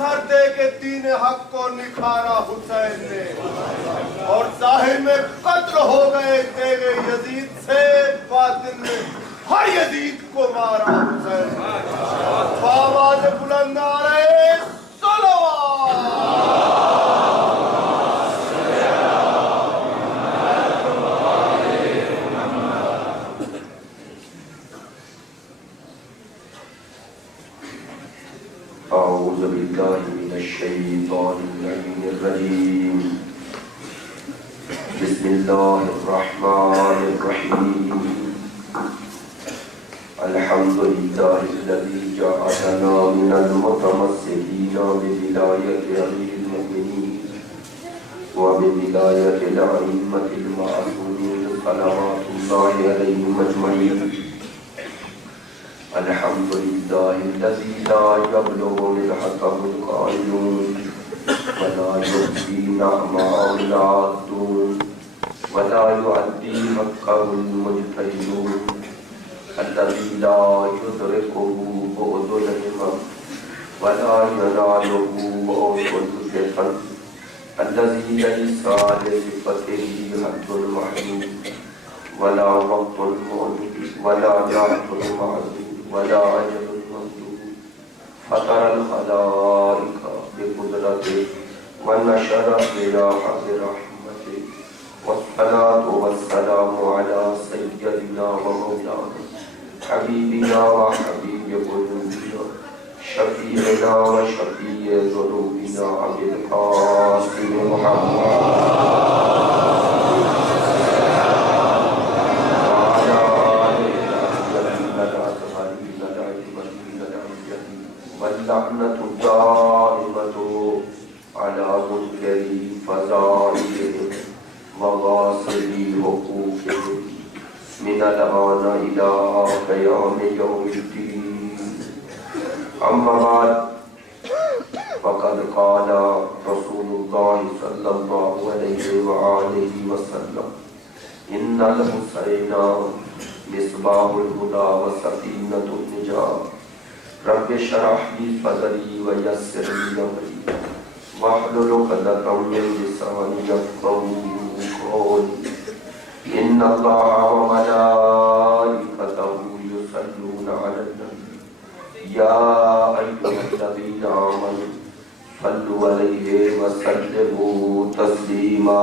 سر دے کے دین حق کو نکھارا حسین نے، اور ظاہر میں قتل ہو گئے تیرے یزید سے، باطن میں ہر یزید کو مارا حسین نے۔ آواز بلند آ رہے أعوذ بالله من الشيطان اللعين الرجيم بسم الله الرحمن الرحيم الحمد لله الذي جعلنا من المتمسكين بولاية أمير المؤمنين وبولاية الأئمة المعصومين صلوات الله عليهم أجمعين الحمد لله الذي لا يبلغ ملحته القائلون ولا يؤتي نعمه العادون ولا يؤدي حقه المجتهدون الذي لا يدركه بعد الهمم ولا يناله بعد الجفن الذي ليس لصفته حد محدود ولا وقت معلوم ولا نعت معلوم ولا عجل ممدود فطر الخلائق بقدرته ونشر برحمة رحمته والصلاة والسلام على سيدنا ومولانا حبيبنا وحبيب قلوبنا شفيعنا وشفيع ذنوبنا أبي القاسم محمد واللعنة الدائمة على منكري فضائلهم وغاصبي حقوقهم من الآن إلى قيام يوم الدين أما بعد فقد قال رسول الله صلى الله عليه وآله وسلم إن الحسين مصباح الهدى وسفينة النجاة رب اشرح لي صدري ويسر لي امري واحلل عقدة من لساني يفقهوا قولي ان الله وملائكته يصلون على النبي يا ايها الذين امنوا صلوا عليه وسلموا تسليما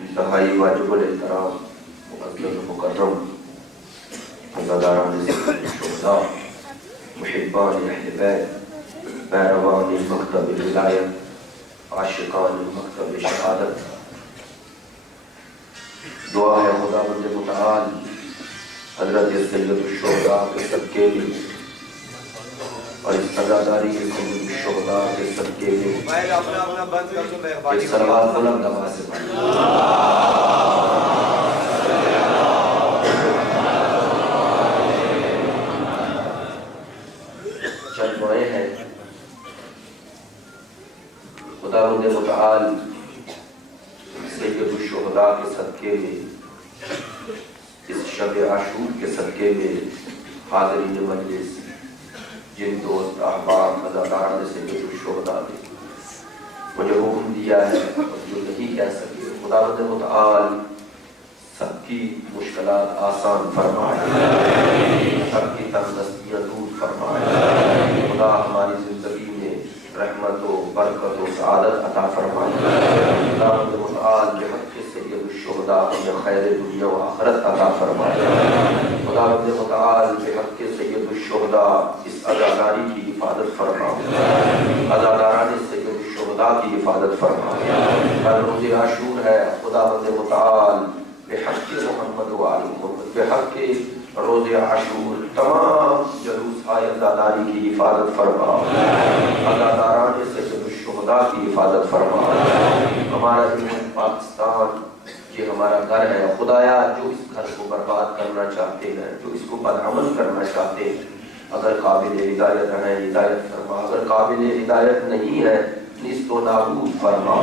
انتہائی واجب الاحترام معزز مکرم عزاداران شہداء محبان اہل بیت پیروان مکتب ولایت عاشقان مکتب شہادت، دعا ہے خداوند متعال حضرت سید الشہداء کے صدقے میں اور اس عزاداری کے سید الشہداء کے صدقے میں اس سلوات بلند آواز سے پڑھیں چند دعائیں ہیں۔ خداوند متعال سید الشہداء کے صدقے میں اس شب عاشور کے صدقے میں حاضرین مجلس جن دوست احباب عزاداران سید الشہداء نے مجھے حکم دیا ہے اور جو نہیں کہہ سکے، خداوند متعال سب کی مشکلات آسان فرمائے، سب کی تنگدستیاں دور فرمائے، خدا ہماری زندگی میں رحمت و برکت و سعادت عطا فرمائے، خداوند متعال بحق سید الشہداء ہمیں خیر دنیا و آخرت عطا فرمائے، خداوند متعال بحق سید الشہداء اس عزاداری کی حفاظت فرمائے، عزاداران سید الشہداء کی حفاظت فرمائے۔ کل روز عاشور ہے، خداوند متعال بحق محمد و آل محمد بحق روز عاشور تمام جلوس آئے عزاداری کی حفاظت فرمائے، عزاداران سید الشہداء کی حفاظت فرمائے۔ ہمارا پاکستان یہ ہمارا گھر ہے، خدایا جو اس گھر کو برباد کرنا چاہتے ہیں، جو اس کو بدعمل کرنا چاہتے ہیں، اگر قابل ہدایت ہیں ہدایت فرما، اگر قابل ہدایت نہیں ہے نیست و نابود فرما۔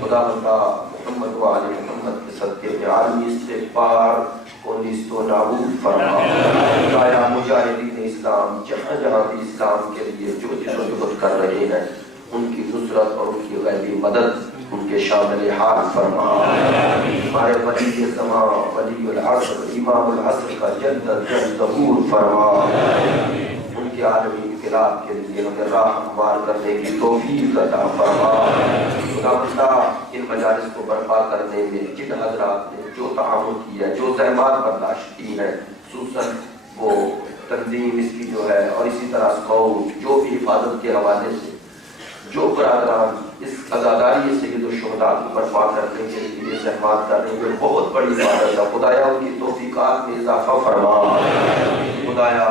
خدا بندہ محمد و آل محمد کے صدقے میں عالمی استغفار کو نیست و نابود فرما۔ خدایا مجاہدین اسلام جہاں جہاں بھی اسلام کے لیے جو جدوجہد کر رہے ہیں ان کی نصرت اور ان کی غیبی مدد ان کے شامل حال فرما۔ ہمارے ولی زمان ولی العصر امام العصر کا جلد جلد ظہور فرما۔ ان کے عالمی انقلاب کے لیے ہمیں راہ ہموار کرنے کی توفیق عطا فرما۔ خدا بندہ ان مجالس کو برپا کرنے میں جن حضرات نے جو تعاون کیا جو زحمات برداشت کی ہیں خصوصاً وہ تنظیم اس کی جو ہے اور اسی طرح اسکاؤٹ جو بھی حفاظت کے حوالے سے جو برادران اس عزاداری سید الشہداء کو برپا کرنے کے لیے زحمات کر رہے ہیں بہت بڑی عبادت ہے۔ خدایا ان کی توفیقات میں اضافہ فرما۔ خدایا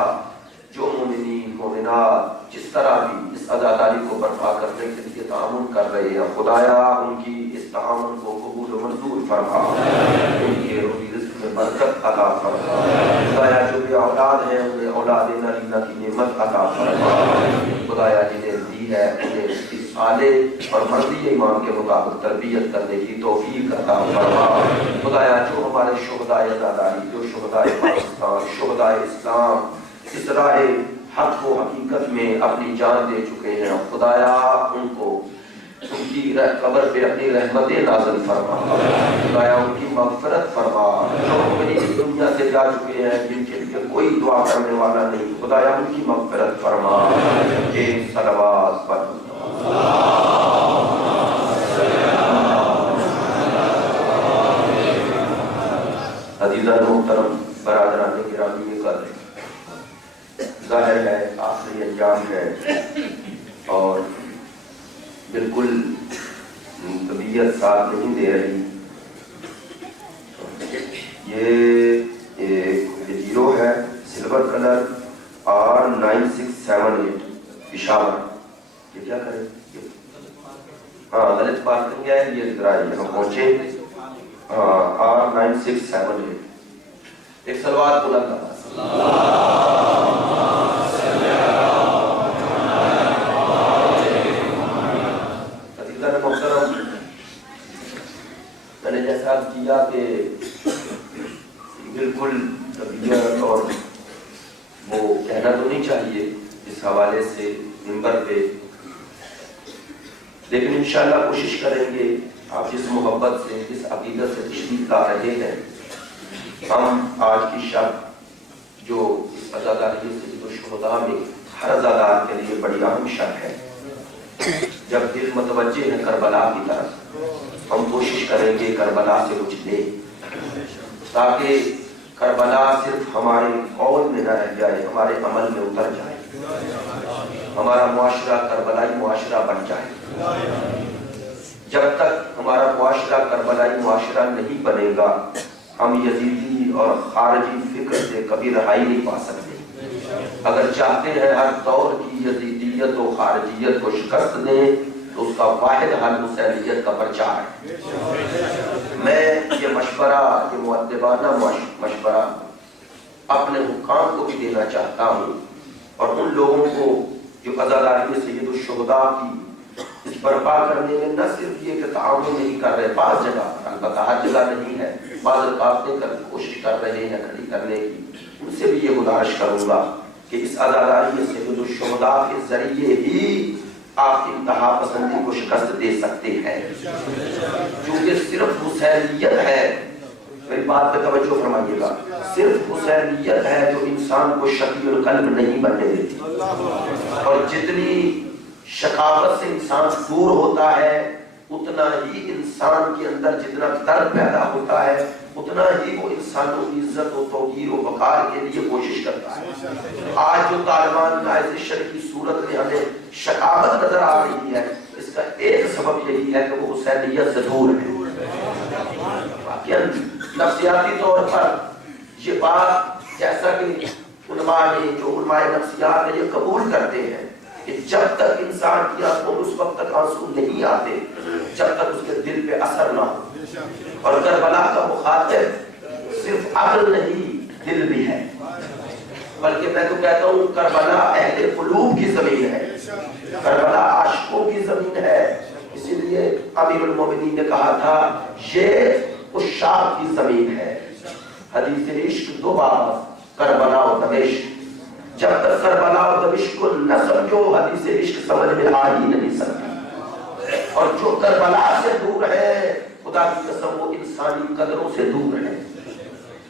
جو مومنین مومنات جس طرح بھی اس عزاداری کو برپا کرنے کے لیے تعاون کر رہے ہیں خدایا ان کی اس تعاون کو قبول و منظور فرما۔ ان کے روزی رزق میں برکت عطا فرما۔ خدایا جو بھی اولاد ہیں انہیں اولاد نرینہ کی نعمت عطا فرما۔ خدایا جنہیں دی ہے انہیں اس کی صالح اور مردی ایمان کے مطابق تربیت کرنے کی توفیق عطا فرما۔ خدایا جو ہمارے شہداء عزاداری جو شہداء پاکستان شہداء اسلام اس راہ حق و حقیقت میں اپنی جان دے چکے ہیں خدایا ان کو ان کی قبر پہ اپنی رحمتیں نازل فرما۔ خدایا ان کی مغفرت فرما۔ جو اپنی دنیا سے جا چکے ہیں جن کے لیے کوئی دعا کرنے والا نہیں خدایا ان کی مغفرت فرما۔ ایک صلوات پڑھ۔ عزیزان محترم برادران گرامی قدر ظاہر ہے آخری انجام ہے اور بالکل طبیعت ساتھ نہیں دے رہی۔ یہ ہیرو ہے سلور کلر R9678 پشاور۔ یہ کیا کرے ہاں غلط پارکنگ ہے یہ ذرا یہاں پہنچے R9678 ایک صلوات بلند کرنا۔ میں نے جیسا کیا کہ بالکل طبیعت اور وہ کہنا تو نہیں چاہیے اس حوالے سے ممبر پہ لیکن انشاءاللہ کوشش کریں گے آپ جس محبت سے جس عقیدت سے تشریف لا رہے ہیں ہم آج کی شب جو اس عزاداری سید الشہداء میں ہر عزادار کے لیے بڑی اہم شب ہے جب دل متوجہ ہے کربلا کی طرف ہم کوشش کریں گے کربلا سے کچھ لیں تاکہ کربلا صرف ہمارے قول میں نہ رہ جائے ہمارے عمل میں اتر جائے ہمارا معاشرہ کربلائی معاشرہ بن جائے۔ جب تک ہمارا معاشرہ کربلائی معاشرہ نہیں بنے گا ہم یزیدی اور خارجی فکر سے کبھی رہائی نہیں پا سکتے۔ اگر چاہتے ہیں ہر دور کی یزیدیت و خارجیت کو شکست دیں تو اس کا واحد حل حسینیت کا پرچار ہے۔ میں یہ مشورہ یہ مؤدبانہ مشورہ اپنے حکام کو بھی دینا چاہتا ہوں اور ان لوگوں کو جو عزاداری سید الشہداء کی اس برپا کرنے میں نہ صرف یہ کہ تعاون نہیں کر رہے بعض جگہ البتہ ہر جگہ نہیں ہے بعض رکاوٹیں کوشش کر رہے ہیں کھڑی کرنے کی ان سے بھی یہ گزارش کروں گا کہ اس عزاداری سید الشہداء کے ذریعے ہی آپ انتہا پسندی کو شکست دے سکتے ہیں کیونکہ صرف حسینیت ہے میری بات پہ توجہ فرمائیے گا صرف حسینیت ہے جو انسان کو شقی القلب نہیں بننے دیتی اور جتنی شقاوت سے انسان دور ہوتا ہے اتنا ہی انسان کے اندر جتنا درد پیدا ہوتا ہے اتنا ہی وہ انسانوں کی عزت و توقیر و وقار کے لیے کوشش کرتا ہے۔ آج جو طالبان نائزشن کی صورت میں ہمیں شقاوت نظر آ رہی ہے اس کا ایک سبب یہی ہے کہ وہ حسینیت سے دور ہے۔ نفسیاتی طور پر یہ بات جیسا کہ علماء نے جو علماء نفسیات نے یہ قبول کرتے ہیں کہ جب تک انسان کی آنکھوں میں اس وقت تک آنسو نہیں آتے جب تک اس کے دل پہ اثر نہ ہو اور کربلا کا مخاطب صرف عقل نہیں دل بھی ہے بلکہ میں تو کہتا ہوں کربلا اہل قلوب کی زمین ہے کربلا عاشقوں کی زمین ہے، اسی لیے امیر المومنین نے کہا تھا یہ عشاق کی زمین ہے۔ حدیث عشق دو بار، کربلا و دمشق، جب تک کربلا و دمشق کو نہ سمجھو حدیث عشق سمجھ میں آ ہی نہیں سکتی۔ اور جو کربلا سے دور ہے خدا کی قسم وہ انسانی قدروں سے دور ہے۔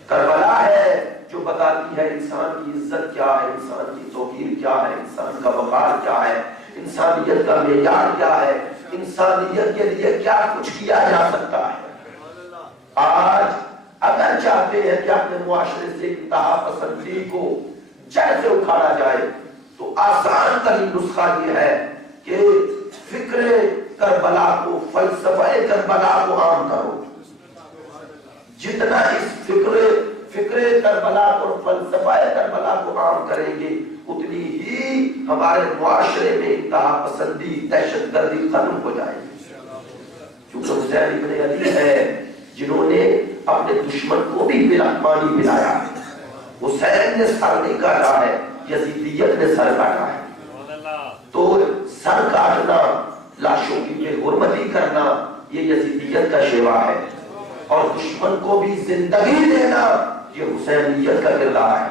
کربلا ہے جو بتاتی ہے انسان کی عزت کیا ہے، انسان کی توقیر کیا ہے، انسان کا وقار کیا ہے، انسانیت کا معیار کیا ہے، انسانیت کے لیے کیا کچھ کیا جا سکتا ہے۔ آج اگر چاہتے ہیں کہ اپنے معاشرے سے انتہا پسندی کو جڑ سے اکھاڑا جائے تو آسان ترین نسخہ یہ ہے کہ فکر کربلا کو، فلسفہ کربلا کو عام کرو۔ جتنا اس فکر کربلا اور فلسفہ کربلا کو عام کریں گے اتنی ہی ہمارے معاشرے میں انتہا پسندی، دہشت گردی ختم ہو جائے گی۔ کیونکہ حسین ابن علی ہے جنہوں نے اپنے دشمن کو بھی پانی پلایا۔ حسین نے سر نہیں کاٹا ہے، یزیدیت نے سر کاٹا ہے۔ تو سر کاٹنا، لاشوں کی بے حرمتی کرنا یہ یزیدیت کا شیوا ہے، اور دشمن کو بھی زندگی دینا یہ حسینیت کا کردار ہے۔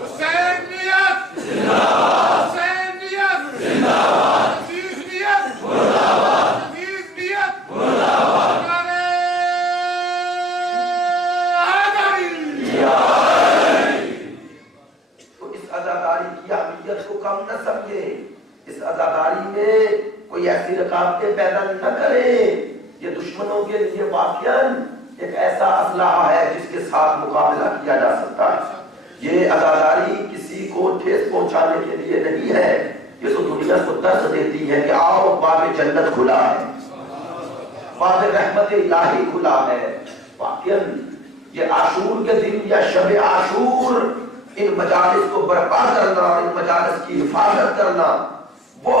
حسینیت زندہ باد، حسینیت زندہ باد، عزیزیت مرد آباد، عزیزیت مرد آباد۔ تو اس عزاداری کی اہمیت کو کم نہ سمجھے، اس عزاداری میں کوئی ایسی رکاوٹیں پیدا نہ کرے۔ یہ دشمنوں کے لیے واقعاً ایک ایسا اسلحہ ہے جس کے ساتھ مقابلہ کیا جا سکتا ہے۔ یہ عزاداری کسی کو ٹھیس پہنچانے کے لیے نہیں ہے، یہ تو دنیا کو درس دیتی ہے کہ آؤ باب جنت کھلا ہے، باب رحمت الہی کھلا ہے۔ واقعاً یہ عاشور کے دن یا شب عاشور ان مجالس کو برپا کرنا، ان مجالس کی حفاظت کرنا، وہ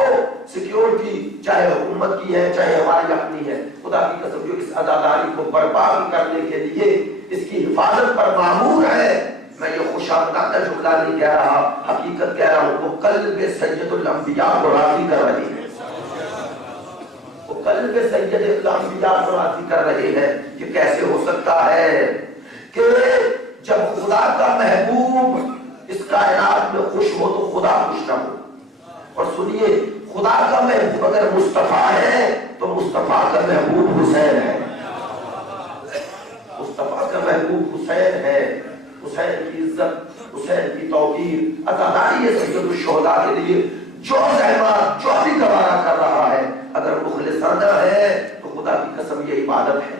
سیکیورٹی چاہے حکومت کی ہے چاہے ہماری اپنی ہے، خدا کی قسم جو اس عزاداری کو برپا کرنے کے لیے اس کی حفاظت پر مامور ہے، میں یہ خوشامدانہ جملہ نہیں کہہ رہا، حقیقت کہہ رہا ہوں، وہ قلب سید الانبیاء کو راضی کر رہے ہیں، وہ قلب سید الانبیاء کو راضی کر رہے ہیں۔ یہ کیسے ہو سکتا ہے کہ جب خدا کا محبوب اس کائنات میں خوش ہو تو خدا خوش نہ ہو؟ اور سنیے، خدا کا محبوب اگر مصطفیٰ ہے تو مصطفیٰ کا محبوب حسین ہے، مصطفیٰ کا محبوب حسین ہے۔ حسین کی عزت، حسین کی توقیر، عزاداری سید الشہداء کے لیے جو زحمت جو بھی گوارا کر رہا ہے اگر مخلصانہ ہے تو خدا کی قسم یہ عبادت ہے،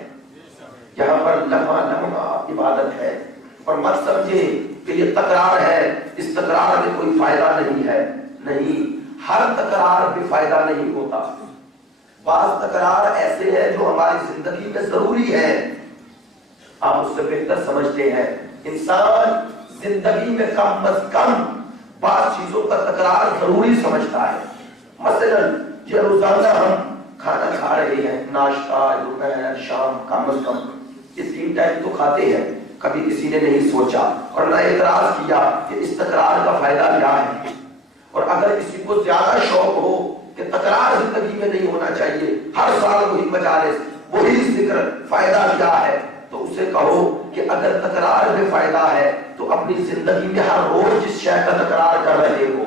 یہاں پر لمحہ لمحہ عبادت ہے۔ اور مت سمجھے کہ یہ تکرار ہے، اس تکرار میں کوئی فائدہ نہیں ہے، نہیں، ہر تکرار بھی فائدہ نہیں ہوتا۔ بعض تکرار ایسے ہیں جو ہماری زندگی میں ضروری ہے، آپ اس سے بہتر سمجھتے ہیں۔ انسان زندگی میں کم از کم بعض چیزوں کا تکرار ضروری سمجھتا ہے۔ مثلا یہ روزانہ ہم کھانا کھا رہے ہیں، ناشتہ، دوپہر، شام، کم از کم یہ 3 ٹائم تو کھاتے ہیں، کبھی کسی نے نہیں سوچا اور نہ اعتراض کیا کہ اس تکرار کا فائدہ کیا ہے۔ اور اگر کسی کو زیادہ شوق ہو کہ تکرار زندگی میں نہیں ہونا چاہیے، ہر سال وہی مجالس، وہی ذکر، فائدہ کیا ہے، تو اسے کہو کہ اگر تکرار میں فائدہ ہے تو اپنی زندگی میں ہر روز جس شے کا تکرار کر رہے ہو،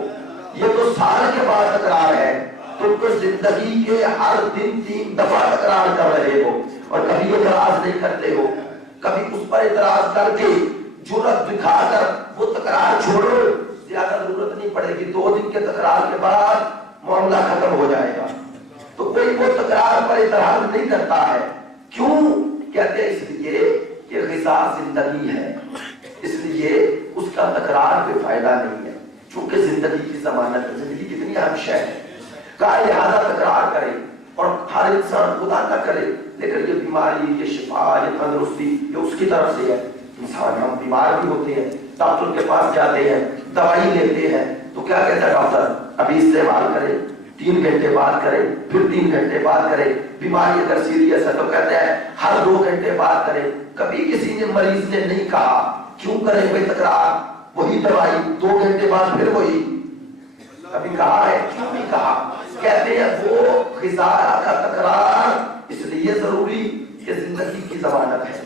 یہ تو سال کے بعد تکرار ہے، تم تو زندگی کے ہر دن 3 دفعہ تکرار کر رہے ہو اور کبھی اعتراض نہیں کرتے ہو۔ کبھی اس پر اعتراض کر کے جرأت دکھا کر وہ تکرار چھوڑو، زیادہ ضرورت نہیں پڑے گی، 2 دن کے تکرار کے بعد معاملہ ختم ہو جائے گا۔ تو کوئی وہ تکرار پر اعتراض نہیں کرتا ہے، کیوں کہتے ہیں؟ اس لیے کہ غذا زندگی ہے، اس لیے اس کا تکرار بھی فائدہ نہیں ہے، چونکہ زندگی کی ضمانت ہے، زندگی کتنی اہم شے ہے، کا لہذا تکرار کرے۔ اور ہر انسان خدا نہ کرے، لیکن یہ بیماری، یہ شفا، یہ تندرستی یہ اس کی طرف سے ہے۔ انسان ہم بیمار بھی ہوتے ہیں، ڈاکٹر کے پاس جاتے ہیں، دوائی لیتے ہیں، تو کیا کہتا ہے ڈاکٹر؟ ابھی استعمال کریں، 3 گھنٹے بعد کریں، پھر 3 گھنٹے بعد کریں۔ بیماری اگر سیریس ہے تو کہتے ہیں ہر 2 گھنٹے بعد کریں۔ کبھی کسی نے مریض نے نہیں کہا کیوں کریں بھائی تکرار، وہی دوائی 2 گھنٹے بعد پھر وہی۔ کبھی کہا ہے؟ کیوں نہیں کہا؟ کہتے ہیں وہ غذا کا تکرار اس لیے ضروری کہ زندگی کی ضمانت ہے،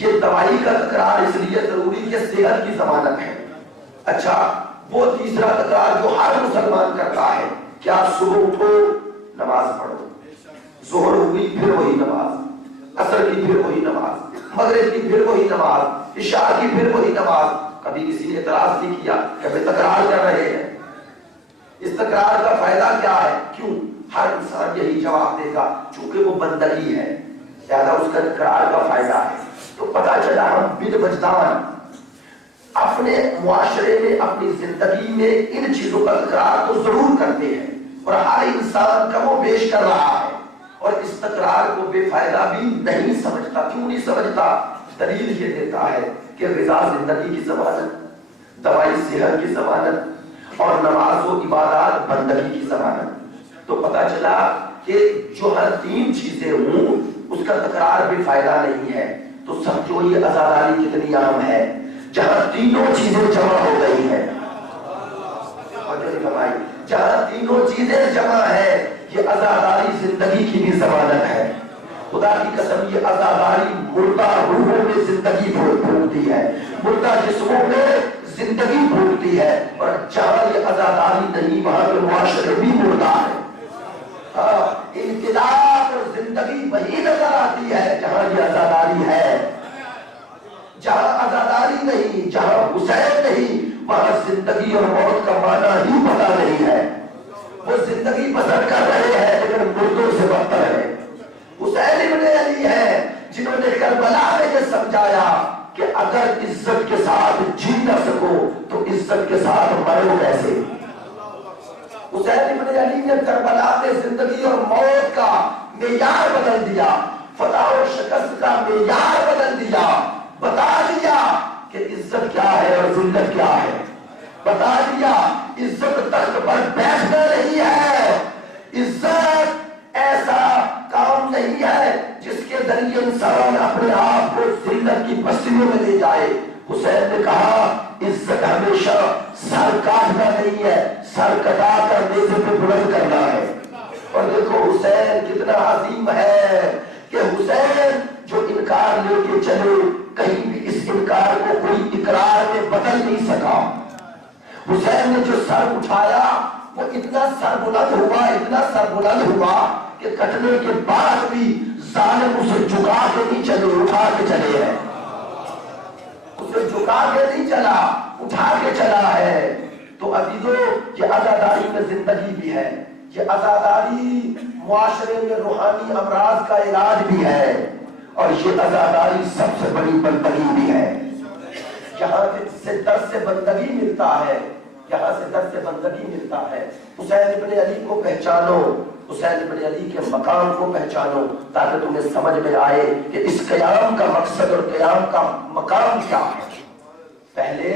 یہ دوائی کا تکرار اس لیے ضروری کہ صحت کی ضمانت ہے۔ اچھا، وہ تیسرا تکرار جو ہر مسلمان کرتا ہے، کیا صبح اٹھو نماز پڑھو، ظہر ہوئی پھر وہی نماز، عصر کی پھر وہی نماز، مغرب کی پھر وہی نماز، عشاء کی پھر وہی نماز۔ کبھی کسی نے اعتراض نہیں کیا کہ ہمیں تکرار کر رہے ہیں، اس تکرار کا فائدہ کیا ہے؟ کیوں؟ ہر انسان یہی جواب دے گا چونکہ وہ بندگی ہے، لہذا اس کا تکرار کا فائدہ ہے۔ تو پتا چلا ہم بد وجدان اپنے معاشرے میں، اپنی زندگی میں ان چیزوں کا تکرار تو ضرور کرتے ہیں، اور ہر انسان کم و بیش کر رہا ہے، اور اس تکرار کو بے فائدہ بھی نہیں سمجھتا۔ کیوں نہیں سمجھتا؟ دلیل یہ دیتا ہے کہ غذا زندگی کی ضمانت، دوائی صحت کی ضمانت، اور نماز و عبادات بندگی کی ضمانت۔ تو پتا چلا کہ جو ہر تین چیزیں ہوں اس کا تکرار بھی فائدہ نہیں ہے۔ تو سمجھو یہ عزاداری کتنی عام ہے، جہاں تینوں چیزیں جمع ہو گئی ہیں، جہاں تینوں چیزیں جمع ہے، یہ عزاداری زندگی کی بھی ضمانت ہے۔ خدا کی قسم یہ عزاداری مردہ روحوں میں زندگی پھونکتی ہے، مردہ جسموں میں زندگی پھونکتی ہے، اور جہاں یہ عزاداری نہیں وہاں کے معاشرے بھی مردہ ہے۔ انقلاب اور زندگی وہی نظر آتی ہے جہاں یہ عزاداری ہے۔ جہاں عزاداری نہیں، جہاں حسین نہیں، وہاں زندگی اور موت کا معنی ہی پتہ نہیں ہے۔ وہ زندگی بسر کر رہے ہیں لیکن مردوں سے بدتر ہے۔ حسین ابن علی ہے جنہوں نے کربلا میں یہ سمجھایا کہ اگر عزت کے ساتھ جی نہ سکو تو عزت کے ساتھ مرو کیسے۔ حسین ابن علی نے کربلا میں زندگی اور موت کا معیار بدل دیا، فتح و شکست کا معیار بدل دیا، بتا دیا کہ عزت کیا ہے اور ذلت کیا ہے، بتا دیا عزت تخت پر بیٹھنا نہیں ہے، عزت ایسا کام نہیں ہے جس کے ذریعے انسان اپنے آپ کو ذلت کی پستیوں میں لے جائے۔ حسین نے کہا عزت ہمیشہ سر کاٹنا نہیں ہے، سر کٹا کر نیزے پہ بلند کرنا ہے۔ اور دیکھو حسین کتنا عظیم ہے کہ حسین جو انکار لے کے چلے کہیں بھی اس انکار کو کوئی اقرار میں بدل نہیں سکا۔ حسین نے جو سر اٹھایا وہ اتنا سر بلند ہوا، اتنا سر بلند ہوا کہ کٹنے کے بعد بھی ظالم اسے جھکا کے نہیں چلے، اٹھا کے چلے ہیں، اسے جھکا کے نہیں چلا، اٹھا کے چلا ہے۔ تو عزیزو یہ عزاداری میں زندگی بھی ہے، یہ عزاداری معاشرے میں روحانی امراض کا علاج بھی ہے، اور یہ عزاداری سب سے بڑی بندگی بھی ہے۔ یہاں سے درس بندگی ملتا ہے، یہاں سے درس بندگی ملتا ہے۔ حسین ابن علی کو پہچانو، حسین ابن علی کے مقام کو پہچانو تاکہ تمہیں سمجھ میں آئے کہ اس قیام کا مقصد اور قیام کا مقام کیا ہے۔ پہلے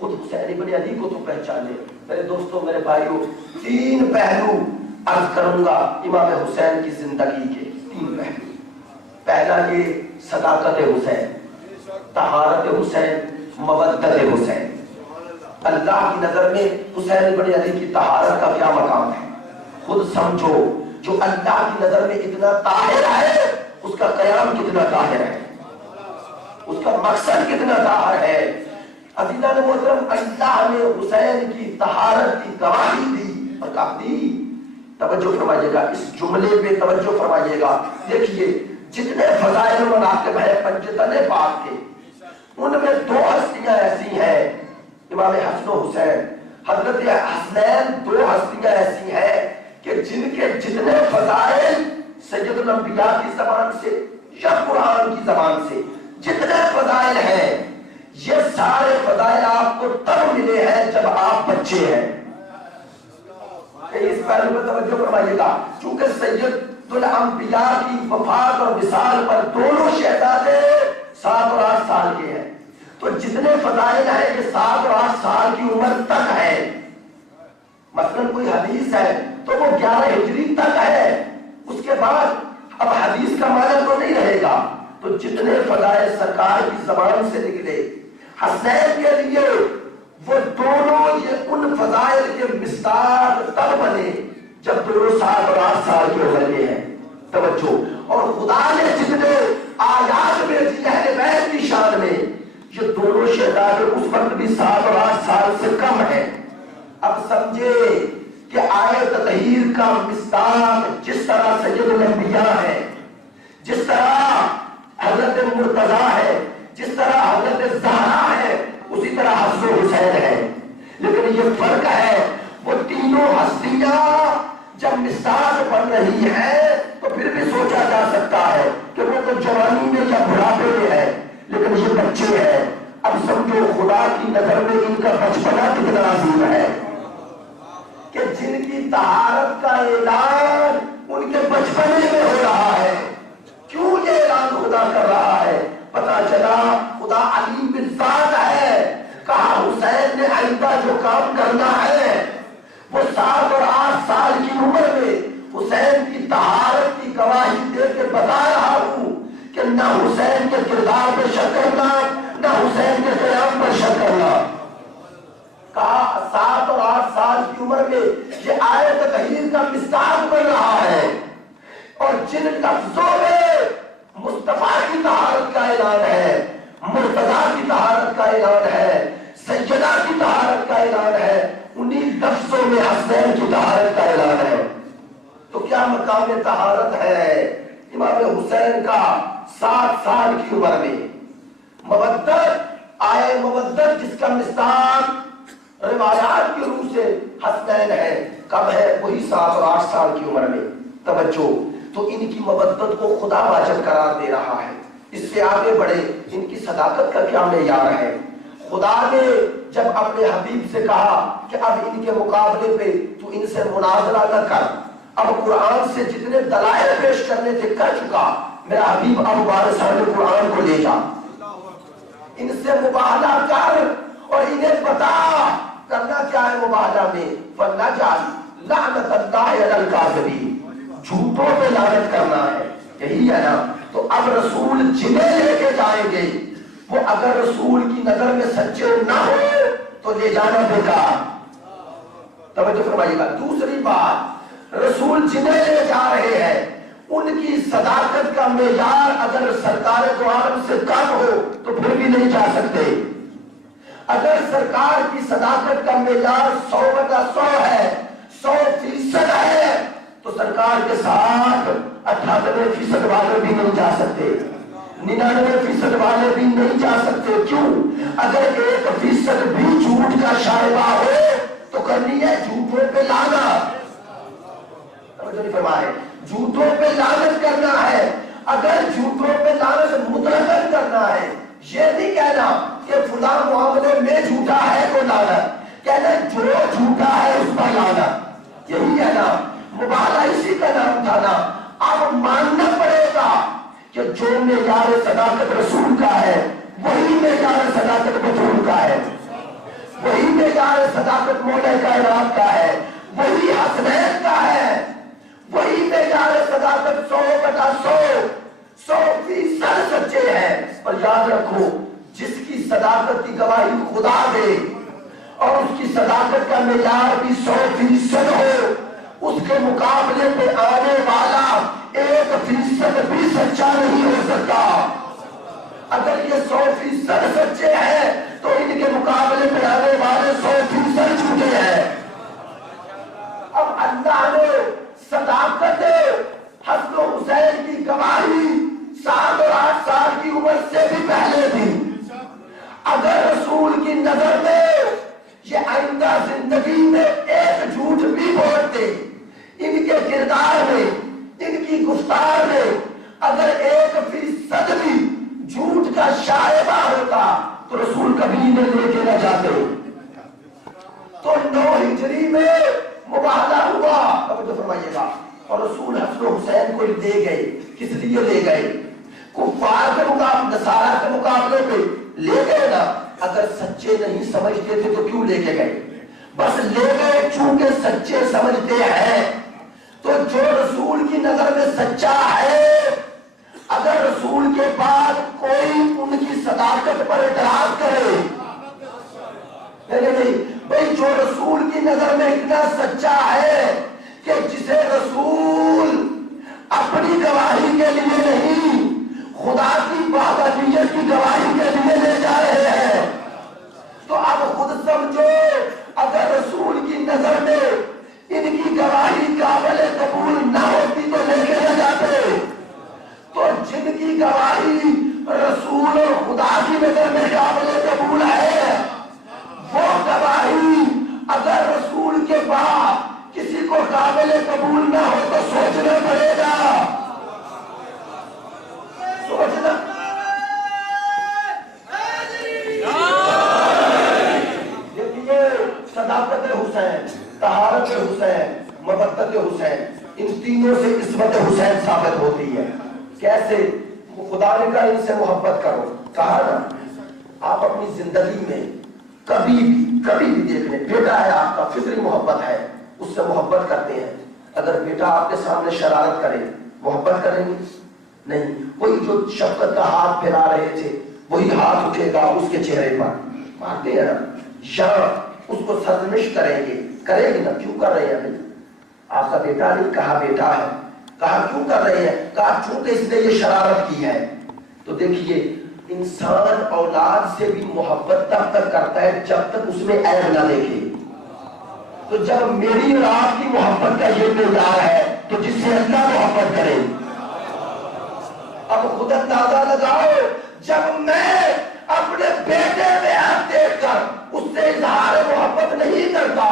خود حسین ابن علی کو تو پہچانے۔ میرے دوستوں، میرے بھائیوں، تین پہلو عرض کروں گا امام حسین کی زندگی کے، تین پہلو۔ پہلا یہ صداقت حسین، طہارت حسین، مودت حسین۔ اللہ کی نظر میں حسین ابن علی کی طہارت کا کیا مقام ہے؟ خود سمجھو، جو اللہ کی نظر میں اتنا طاہر ہے اس کا قیام کتنا طاہر ہے، اس کا مقصد کتنا طاہر ہے۔ عزیزان محترم، اللہ نے حسین کی طہارت کی گواہی دی اور کہا دی۔ توجہ فرمائیے گا، اس جملے پہ توجہ فرمائیے گا۔ دیکھیے جتنے فضائل و مناقب ہیں پنجتن پاک کے، ان میں دو ہستیاں ایسی ہیں، امام حسن و حسین، حضرت حسنین دو ہستیاں ایسی ہیں کہ جن کے جتنے فضائل سید الانبیاء کی زبان سے یا قرآن کی زبان سے جتنے فضائل ہیں، یہ سارے فضائل آپ کو تب ملے ہیں جب آپ بچے ہیں۔ اس پہلو میں توجہ فرمائیے گا، چونکہ سید الانبیاء کی وفات اور وصال پر دونوں شہزادے 7 اور 8 سال کے ہیں، تو جتنے فضائل ہیں یہ 7 اور 8 سال کی عمر تک ہے۔ مثلا کوئی حدیث ہے تو وہ 11 ہجری تک ہے، اس کے بعد اب حدیث کا معنی تو نہیں رہے گا۔ تو جتنے فضائل سرکار کی زبان سے نکلے، حسین کے لیے وہ دونوں یہ ان فضائل کے مصداق تب بنے جب دونوں 7 اور 8 سال کے عمر کے ہیں. توجہ. اور خدا نے جتنے آیات میں دی اہل بیت کی شان میں یہ دونوں شہزادے اس وقت بھی 7 اور 8 سال سے کم ہیں. اب سمجھے کہ آیت تطہیر کا مصداق جس طرح سید الانبیاء ہے، جس طرح حضرت مرتضیٰ ہے، جس طرح حضرت زہرا ہے، اسی طرح حسن و حسین ہے. لیکن یہ فرق ہے وہ تینوں ہستیاں جب مصداق بن رہی ہے تو پھر بھی سوچا جا سکتا ہے کہ وہ تو جوانی میں یا بڑھاپے میں ہے، لیکن یہ بچے ہیں. اب سمجھو خدا کی نظر میں ان کا بچپنا کتنا عظیم ہے کہ جن کی طہارت کا اعلان ان کے بچپنے میں ہو رہا ہے. کیوں یہ اعلان خدا کر رہا ہے؟ پتا چلا خدا علیم بالذات ہے. کہا حسین نے آئندہ جو کام کرنا ہے وہ 7 اور 8 سال کی عمر میں حسین کی طہارت کی گواہی دے کے بتا رہا ہوں کہ نہ حسین کے کردار پہ شک کرنا، نہ حسین کے قیام پر شک کرنا. کہا 7 اور 8 سال کی عمر میں یہ آیت تطہیر کا مصداق بن رہا ہے. اور جن لفظوں میں مصطفیٰ کی طہارت کا اعلان ہے، مرتضیٰ کی طہارت کا اعلان ہے، سیدہ کی طہارت کا اعلان ہے، انہی لفظوں میں حسین کی طہارت کا اعلان ہے. تو کیا مقام طہارت ہے امام حسین کا 7 سال کی عمر میں؟ مودت آئے مودت جس کا مصداق روایات کی روح سے حسنین ہے، کب ہے؟ وہی 7 اور 8 سال کی عمر میں. توجہ. تو ان کی مودت کو خدا واجب قرار دے رہا ہے. اس سے آگے بڑھے ان کی صداقت کا کیا معیار ہے؟ خدا نے جب اپنے حبیب سے کہا کہ اب ان کے مقابلے پہ تو ان سے مناظرہ نہ کر، اب قرآن سے جتنے دلائل پیش کرنے تھے کر چکا، میرا حبیب اب وارثان قرآن کو لے جا، ان سے مباہلہ کر اور انہیں بتا کرنا کیا ہے مباہلہ میں. فَلْنَجْعَلْ لَعْنَةَ اللَّهِ عَلَى الْكَاذِبِينَ، جھوٹوں پہ لعنت کرنا ہے. یہی ہے نا. تو اب رسول جنہیں لے کے جائیں گے وہ اگر رسول کی نظر میں سچے نہ ہو تو لے جانا بیکار. توجہ فرمائیے گا. دوسری بات، رسول جنہیں لے جا رہے ہیں ان کی صداقت کا معیار اگر سرکار دو عالم سے کم ہو تو پھر بھی نہیں جا سکتے. اگر سرکار کی صداقت کا معیار 100/100 ہے، 100% ہے، تو سرکار کے ساتھ 98% والے بھی نہیں جا سکتے، 99% والے بھی نہیں جا سکتے. کیوں؟ اگر 1% بھی جھوٹ کا شائبہ ہو تو کرنی ہے جھوٹوں پہ لعنت. فرمائے جھوٹوں پہ لعنت کرنا ہے. اگر جھوٹوں پہ لعنت مطلقاً کرنا ہے، یہ نہیں کہنا کہ فلاں معاملے میں جھوٹا ہے تو لعنت، کہنا جو جھوٹا ہے اس پر لعنت. یہی ہے نا مبالغہ، اسی کا نام تھا نا. اب ماننا پڑے گا کہ جو معیار صداقت رسول کا ہے وہی معیار صداقت رسول کا ہے، وہی معیار صداقت مولا کائنات کا ہے، وہی حسنین کا ہے، وہی معیار صداقت 100/100 100% سچے ہیں. اور یاد رکھو جس کی صداقت کی گواہی خدا دے اور اس کی صداقت کا معیار بھی 100% ہو، اس کے مقابلے پہ آنے والا 1% بھی سچا نہیں ہو سکتا. اگر یہ 100% سچے ہیں تو ان کے مقابلے پہ آنے والے 100% جھوٹے ہیں. اب اللہ نے صداقت حسن و حسین کی گواہی 7 اور 8 سال کی عمر سے بھی پہلے تھی. اگر رسول کی نظر میں یہ آئندہ زندگی میں ایک جھوٹ بھی بولتے، ان کے کردار میں، ان کی گفتار میں اگر 1% بھی جھوٹ کا شائبہ ہوتا تو رسول کبھی انہیں لے کے نہ جاتے. تو 9 ہجری میں مباہلہ ہوا. اب تو فرمائیے گا. اور رسول حسن و حسین کو لے گئے. کس لیے لے گئے؟ کفار کے مقابلے، نصارہ کے مقابلے پہ لے گئے نا. اگر سچے نہیں سمجھتے تھے تو کیوں لے کے گئے؟ بس لے گئے چونکہ سچے سمجھتے ہیں. تو جو رسول کی نظر میں سچا ہے، اگر رسول کے بعد کوئی ان کی صداقت پر اعتراض کرے، اپنی گواہی کے لیے نہیں، خدا کی وحدانیت کی گواہی کے لیے لے جا رہے ہیں۔ تو اب خود سمجھو، اگر رسول کی نظر میں ان کی گواہی قابل قبول نہ ہوتی تو لے کے نہ جاتے، تو جن کی گواہی رسول اور خدا کی نظر میں قابل قبول ہے، وہ گواہی اگر رسول کے بعد کسی کو قابل قبول نہ ہو تو سوچنا پڑے گا، سوچنا۔ دیکھیے، صداقت حسین، طہارت حسین، مودت حسین، ان تینوں سے عصمت حسین ثابت ہوتی ہے۔ کیسے؟ خدا نے کہا ان سے محبت کرو، کہا نا آپ اپنی زندگی میں کبھی بھی دیکھ لیں، بیٹا ہے آپ کا، فطری محبت ہے، اس سے محبت کرتے ہیں۔ اگر بیٹا آپ کے سامنے شرارت کرے، محبت کریں گے؟ نہیں۔ وہی جو شفقت کا ہاتھ پھیلا رہے تھے وہی ہاتھ اٹھے گا اس کے چہرے پر، مانتے ہیں نا، یا اس کو سرزنش کریں گے، کریں گے نا، کیوں کر رہے ہیں؟ آپ کا بیٹا نہیں، کہا بیٹا ہے، کہا کیوں کر رہے ہیں؟ کہا چونکہ اس نے یہ شرارت کی ہے۔ تو دیکھیے، انسان اولاد سے بھی محبت تب تک کرتا ہے جب تک اس میں عیب نہ دیکھے۔ تو جب میری اور آپ کی محبت کا یہ معیار ہے تو جس سے اللہ محبت کرے۔ اب خود اندازہ لگاؤ، جب میں اپنے بیٹے میں عیب دیکھ کر اس سے اظہار محبت نہیں کرتا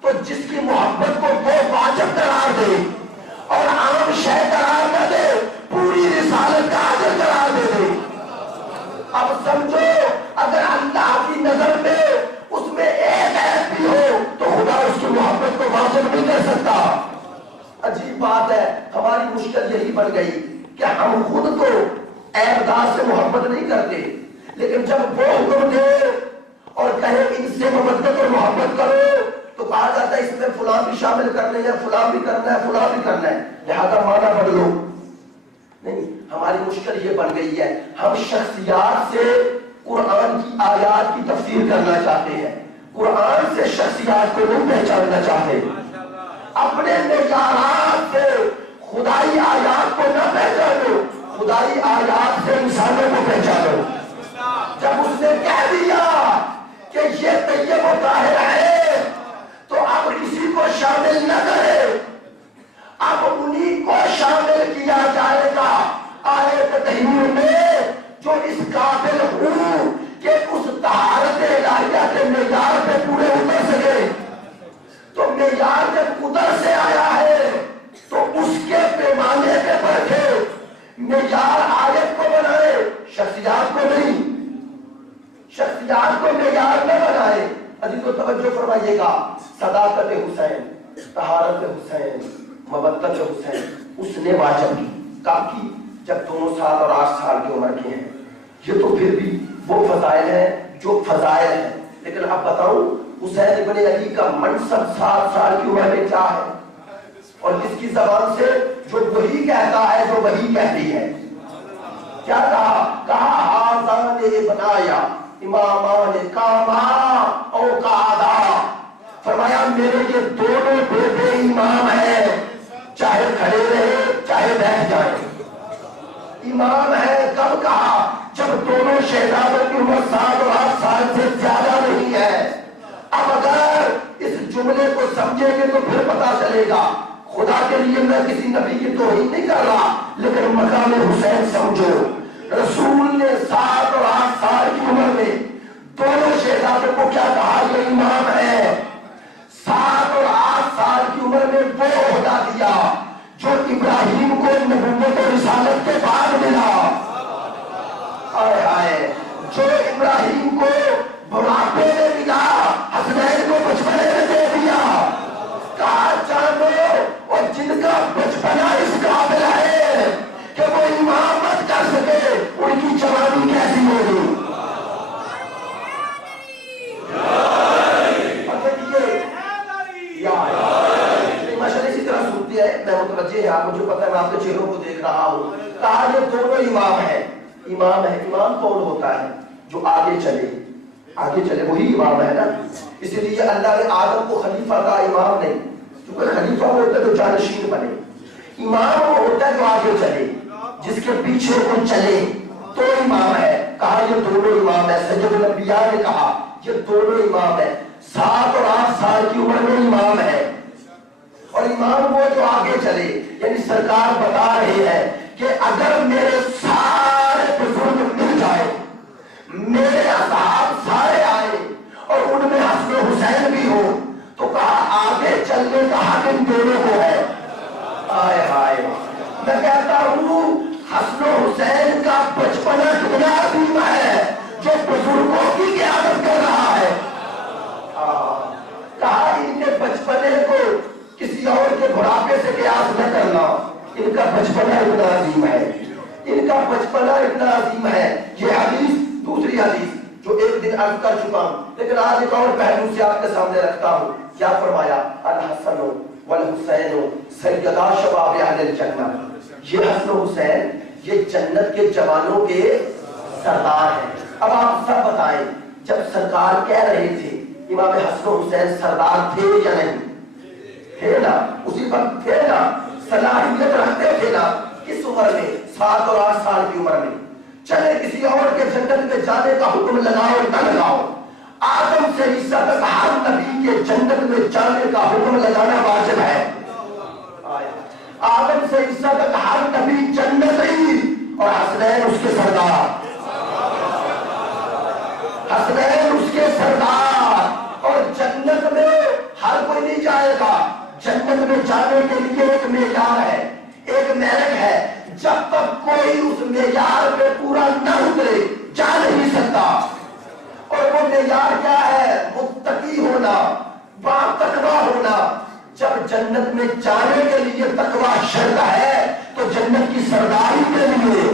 تو جس کی محبت کو وہ واجب قرار دے اور عام شے قرار نہ دے، پوری رسالت کا اجر قرار دے دے۔ اب سمجھو، اگر اللہ کی نظر میں اس میں ایک عیب بھی ہو تو خدا اس کی محبت کو واجب نہیں کر سکتا۔ عجیب بات ہے، ہماری مشکل یہی بن گئی کہ ہم خود کو عیبدار سے محبت نہیں کرتے، لیکن جب وہ حکم دے اور کہے ان سے مودت اور محبت کرو تو کہا جاتا ہے اس میں فلاں بھی شامل کرنے ہے، فلاں بھی کرنا ہے، فلاں بھی کرنا ہے، لہذا معنی بدلو۔ نہیں، ہماری مشکل یہ بن گئی ہے، ہم شخصیات سے قرآن کی آیات کی تفسیر کرنا چاہتے ہیں، قرآن سے شخصیات کو نہیں پہچاننا چاہتے، اپنے معیارات سے خدائی آیات کو نہ پہچانو، خدائی آیات سے انسانوں کو پہچانو۔ جب اس نے کہہ دیا کہ یہ طیب و طاہر ہے تو اب کسی کو شامل نہ کرے، اب انہی کو شامل کیا جائے گا آیت تطہیر میں جو اس قابل ہوں کہ اس طہارت الہیہ کے معیار پہ پورے اتر سکے۔ تو معیار جب ادھر سے آیا ہے تو اس کے پیمانے پہ پرکھے، معیار آیت کو بنائے، شخصیات کو نہیں، شخصیات کو معیار نہ بنائے۔ عزیز کو توجہ فرمائیے گا، صداقت حسین، طہارت حسین، مودت حسین اس نے واجب کی، کب کی؟ جب دونوں 7 اور 8 سال کی عمر کے ہیں۔ یہ تو پھر بھی وہ فضائل ہیں جو فضائل ہیں، لیکن اب بتاؤں حسین ابن علی کا منصب 7 سال کی عمر میں کیا ہے، اور جس کی زبان سے جو وہی کہتا ہے جو وہی کہتی ہے، کیا کہا ہازان ابنایا امامان کاما او قعدا، فرمایا میرے یہ دونوں بیٹے امام ہیں، چاہے کھڑے رہے چاہے بیٹھ جائے۔ امام ہے کب کہا؟ جب دونوں شہزادوں کی عمر 7 اور 8 سال سے زیادہ نہیں ہے۔ اب اگر اس جملے کو سمجھیں گے تو پھر پتا چلے گا، خدا کے لیے میں کسی نبی کی توہین نہیں کر رہا، لیکن مقام حسین سمجھو، رسول نے 7 اور 8 سال کی عمر میں دونوں شہزادوں کو کیا کہا؟ یہ امام ہے۔ 7 اور 8 سال کی عمر میں وہ عہدہ دیا جو ابراہیم کو نبوت و رسالت کے بعد ملا، آئے آئے، جو ابراہیم کو بڑھاپے میں ملا، حسنین کو بچپنے میں دے دیا۔ کہا جانو، اور جن کا بچپنا اس قابل ہے کہ وہ امامت کر سکے، ان کی جوانی کیسی ہوگی؟ مشہور اسی طرح سنتی ہے، میں متوجہ ہے، مجھے پتہ ہے، میں آپ کے چہروں کو دیکھ رہا ہوں۔ کہا یہ دونوں امام ہیں، امام ہے، امام کون ہوتا ہے؟ جو آگے چلے وہی امام ہے نا۔ اسی لیے اللہ نے آدم کو خلیفہ کا امام نہیں، کیونکہ خلیفہ وہ ہوتا ہے جو جانشین بنے، امام وہ ہوتا ہے جو آگے چلے، جس کے پیچھے وہ چلے تو امام ہے. کہا یہ دونوں امام ہے. سید الانبیاء نے کہا یہ دونوں امام ہے. 7 اور 8 سال کی عمر میں امام ہے. اور امام وہ جو آگے چلے، یعنی سرکار بتا رہے ہیں کہ اگر میرے سارے بزرگ مل جائے، میرے اصحاب سارے آئے اور ان میں حسن و حسین بھی ہو، تو کہا آگے چلنے کا حق ان دونوں کو ہے. آئے ہائے، میں کہتا ہوں حسن و حسین کا بچپنا کتنا عظیم ہے جو بزرگوں کی قیادت کر رہا ہے. کہا ان کے بچپنے کو کسی اور کے بڑھاپے سے قیاس نہ کرنا، ان کا بچپنا اتنا عظیم ہے، ان کا بچپنا اتنا عظیم ہے. یہ حدیث دوسری حدیث جو ایک دن عرض کر چکا ہوں، لیکن آج ایک اور پہلو سے آپ کے سامنے رکھتا ہوں. کیا فرمایا؟ الحسن والحسین سیدا شباب اہل الجنہ. یہ حسن و حسین یہ جنت کے جوانوں کے سردار ہیں. اب آپ سب بتائیں، جب سرکار کہہ رہے تھے امام حسن و حسین سردار تھے یا نہیں؟ تھے نا، اسی وقت تھے نا، صلاحیت رکھتے تھے نا. کس عمر میں؟ 7 اور 8 سال کی عمر میں. چلے کسی اور کے جنت میں جانے کا حکم لگاؤ نہ لگاؤ، آدم سے عیسیٰ تک ہر نبی کے جنت میں جانے کا حکم لگانا واجب ہے. آدم سے عیسیٰ تک ہر نبی جنت ہی، اور حسنین اس کے سردار، حسنین اس کے سردار. اور جنت میں ہر کوئی نہیں جائے گا. جنت میں جانے کے لیے ایک معیار ہے، ایک میرٹ ہے. جب تک کوئی اس معیار پہ پورا نہ اترے جا نہیں سکتا. اور وہ معیار کیا ہے؟ متقی ہونا، با تقویٰ ہونا. جب جنت میں جانے کے لیے تقویٰ شرط ہے تو جنت کی سرداری کے لیے،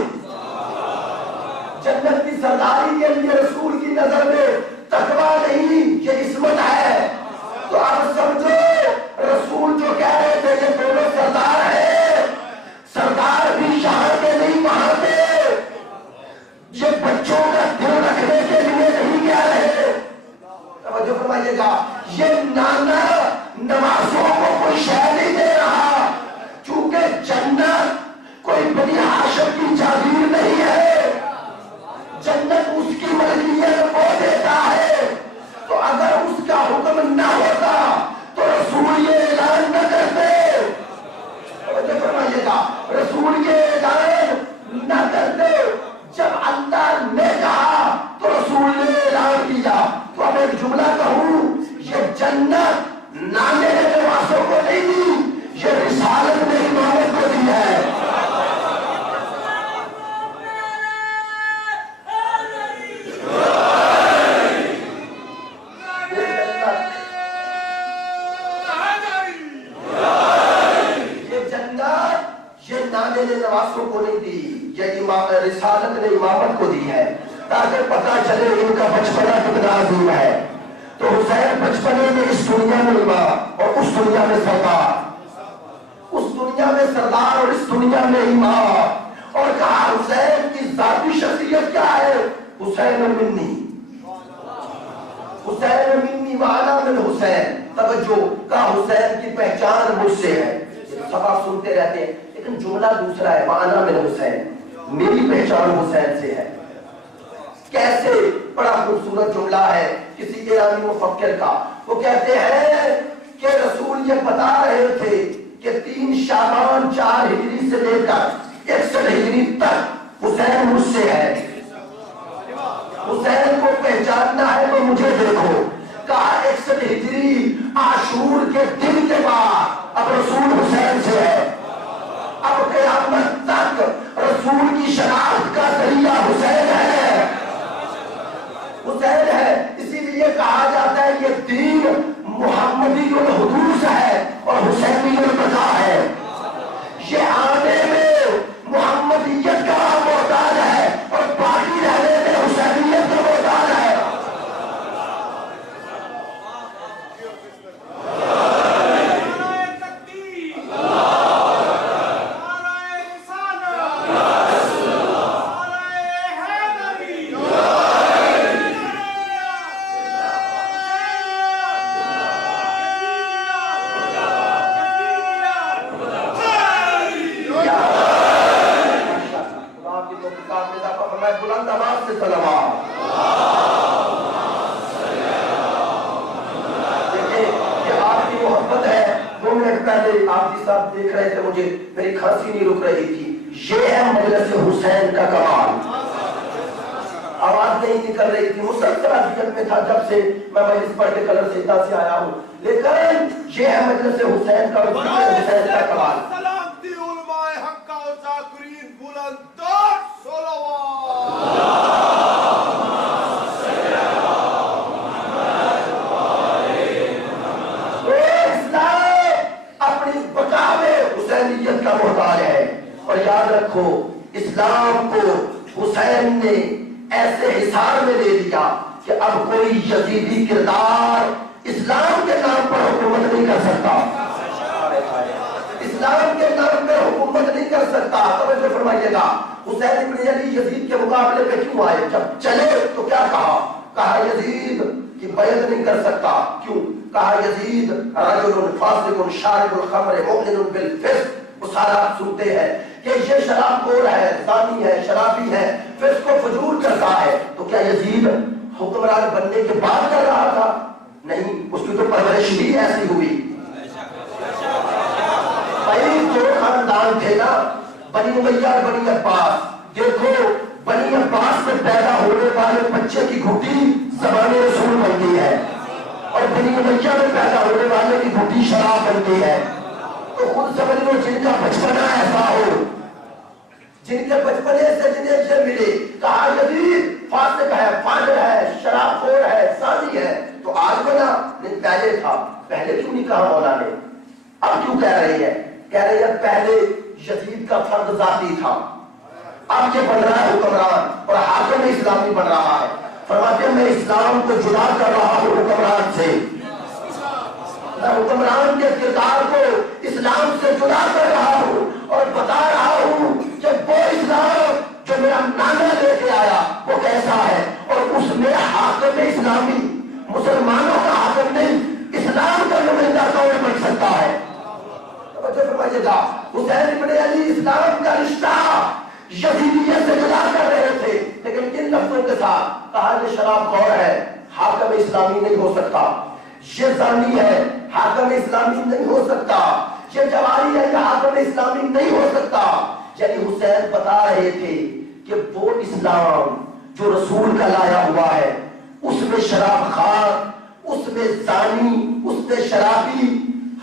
جنت کی سرداری کے لیے رسول کی نظر میں تقویٰ نہیں، یہ عصمت ہے. تو آپ سمجھو رسول جو کہہ رہے تھے یہ دونوں سردار ہیں، سردار بھی یہاں کے نہیں وہاں کے. یہ بچوں کا دل رکھنے کے لیے نہیں کہہ رہے. توجہ فرمائیے گا، یہ نانا نوازوں کو کوئی شے نہیں دے رہا، چونکہ جنت کوئی بنی ہاشم کی جاگیر نہیں ہے. جنت اس کی ملکیت وہ دیتا ہے. تو اگر اس کا حکم نہ ہوتا تو رسول یہ اعلان نہ کرتے. توجہ فرمائیے گا، رسول یہ اعلان نہ کرتے. جب اللہ نے کہا تو رسول نے اعلان کیا. تو اب ایک جملہ کہوں، یہ جنت نانے نوازوں کو نہیں دی، یہ رسالت نے امامت کو دی ہے. نوازوں کو نہیں دی، یہ رسالت نے امامت کو دی ہے، تاکہ پتہ چلے ان کا بچپنا کتنا عظیم ہے. تو حسین بچپنے میں اس دنیا میں امام اور اس دنیا میں سردار، اس دنیا میں سردار اور اس دنیا میں امام. اور کہا حسین کی ذاتی شخصیت کیا ہے؟ حسین منی، حسین منی وانا من حسین. توجہ، کہا حسین کی پہچان مجھ سے ہے. سب آپ سنتے رہتے ہیں لیکن جملہ دوسرا ہے، وانا من حسین، میری پہچان حسین سے ہے. کیسے؟ بڑا خوبصورت جملہ ہے کسی ایرانی مفکر کا. وہ کہتے ہیں کہ رسول یہ بتا رہے تھے کہ 3 شعبان 4 ہجری سے لے کر 61 ہجری تک حسین مجھ سے ہے. حسین کو پہچاننا ہے تو مجھے دیکھو. کہا 61 ہجری عاشور کے دن کے بعد اب رسول حسین سے ہے. اب قیامت تک رسول کی شناخت کا ذریعہ حسین ہے، حسین ہے. اسی لیے کہا جاتا ہے یہ دین محمدی الحدوث ہے اور حسینی البقاء ہے. یہ آنے میں محمدیت کا محتاج ہے اور باقی رہنے میں حسینیت کا محتاج ہے. بلند آواز سے صلوات. دیکھیں یہ آپ کی محبت ہے. 2 منٹ پہلے آپ جی صاحب دیکھ رہے تھے مجھے, میری کھانسی نہیں رک رہی تھی. یہ ہے مجلس حسین کا کمال. آواز نہیں نکل رہی تھی, مسلسل اذیت میں تھا جب سے میں مجلس پڑھ کے کلر سیدھا سے آیا ہوں, لیکن یہ ہے مجلس حسین کا کمال. سلامتی علماء حق کا ذاکرین بلند صلوات. اسلام اپنی بقا میں حسینیت کا محتاج ہے. اور یاد رکھو اسلام کو حسین نے ایسے حصار میں لے لیا کہ اب کوئی یزیدی کردار اسلام کے نام پر حکومت نہیں کر سکتا. اسلام کے نام پر حکومت نہیں کر سکتا. توجہ فرمائیے گا, حسین ابن علی یزید کے مقابلے پہ کیوں آئے؟ جب چلے تو کیا کہا یزید کی بیعت نہیں کر سکتا. کیوں کہا؟ یزید رجل فاسق شارب الخمر مؤمن بالفسق. وہ سارا سنتے ہیں کہ یہ شراب خور ہے, زانی ہے, شرابی ہے, فسق و فجور کرتا ہے. تو کیا یزید حکمران بننے کے بعد کر رہا تھا؟ نہیں, اس کی تو پرورش بھی ایسی ہوئی. بھائی 2 خاندان تھے نا, بنی امیہ اور بنی عباس. دیکھو بنی عباس میں پیدا ہونے والے بچے کی گھٹی زبان رسول بنتی ہے, اور بنی امیہ میں پیدا ہونے والے کی گھٹی شراب بنتی ہے. تو خود سمجھ لو جن کا بچپنا ایسا ہو, جن کے بچپنے سے جنہیں یہ ملے. کہا یزید فاسق ہے, فاجر ہے, شراب خور ہے, زانی ہے. تو آج بنا, لیکن پہلے تھا. پہلے کیوں نہیں کہا مولا نے؟ اب کیوں کہہ رہی ہے؟ کہہ رہی ہے پہلے یزید کا فرد ذاتی تھا, اب یہ بن رہا ہے حکمران اور حاکم اسلامی بن رہا ہے. فرماتے ہیں میں اسلام کو جدا کر رہا ہوں حکمران سے. میں حکمران کے کردار کو اسلام سے جدا کر رہا ہوں اور بتا رہا ہوں کہ وہ اسلام جو میرا نانا لے کے آیا وہ کیسا ہے, اور اس میں حاکم اسلامی مسلمانوں کا حاکم نہیں, اسلام کا نمائندہ کون بن سکتا ہے؟ توجہ فرمائیے گا. حسین ابن علی اسلام کا رشتہ یزیدیت سے جدا کر رہے تھے, لیکن کن لفظوں کے ساتھ؟ کہا یہ شراب خور ہے, حاکم اسلامی نہیں ہو سکتا. یہ زانی ہے, حاکم اسلامی نہیں ہو سکتا. یہ جواری ہے, یہ حاکم اسلامی نہیں ہو سکتا. یعنی حسین بتا رہے تھے کہ وہ اسلام جو رسول کا لایا ہوا ہے اس میں شراب خور, اس میں زانی, اس میں شرابی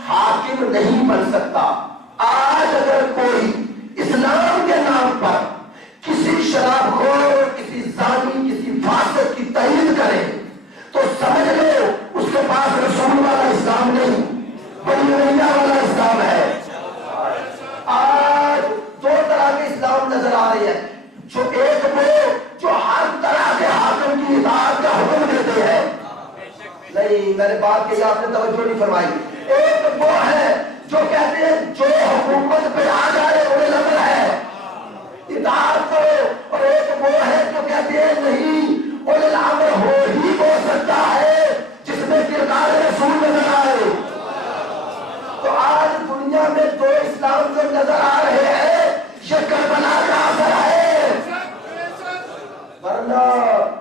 حاکم نہیں بن سکتا. آج اگر کوئی اسلام کے نام پر کسی شراب خور, کسی زانی, کسی فاسق کی تائید کرے تو سمجھ لو اس کے پاس رسول والا اسلام نہیں, بنی امیہ والا اسلام ہے. آج 2 طرح کے اسلام نظر آ رہے ہیں. جو ایک وہ جو ہر طرح کے حاکم کی اطاعت کا حکم دیتے ہیں. نہیں, میں نے بات کی, آپ نے توجہ نہیں فرمائی. ایک وہ ہے جو کہتے ہیں جو حکومت پہ آ جائے وہ الامر ہے, اطاعت کرو. اور ایک وہ ہے جو کہتے ہیں نہیں, اولو الامر ہو ہی ہو سکتا ہے جس میں کردار رسول نظر آئے. تو آج دنیا میں 2 اسلام جو نظر آ رہے ہیں یہ کربلا کا اثر ہے. ورنہ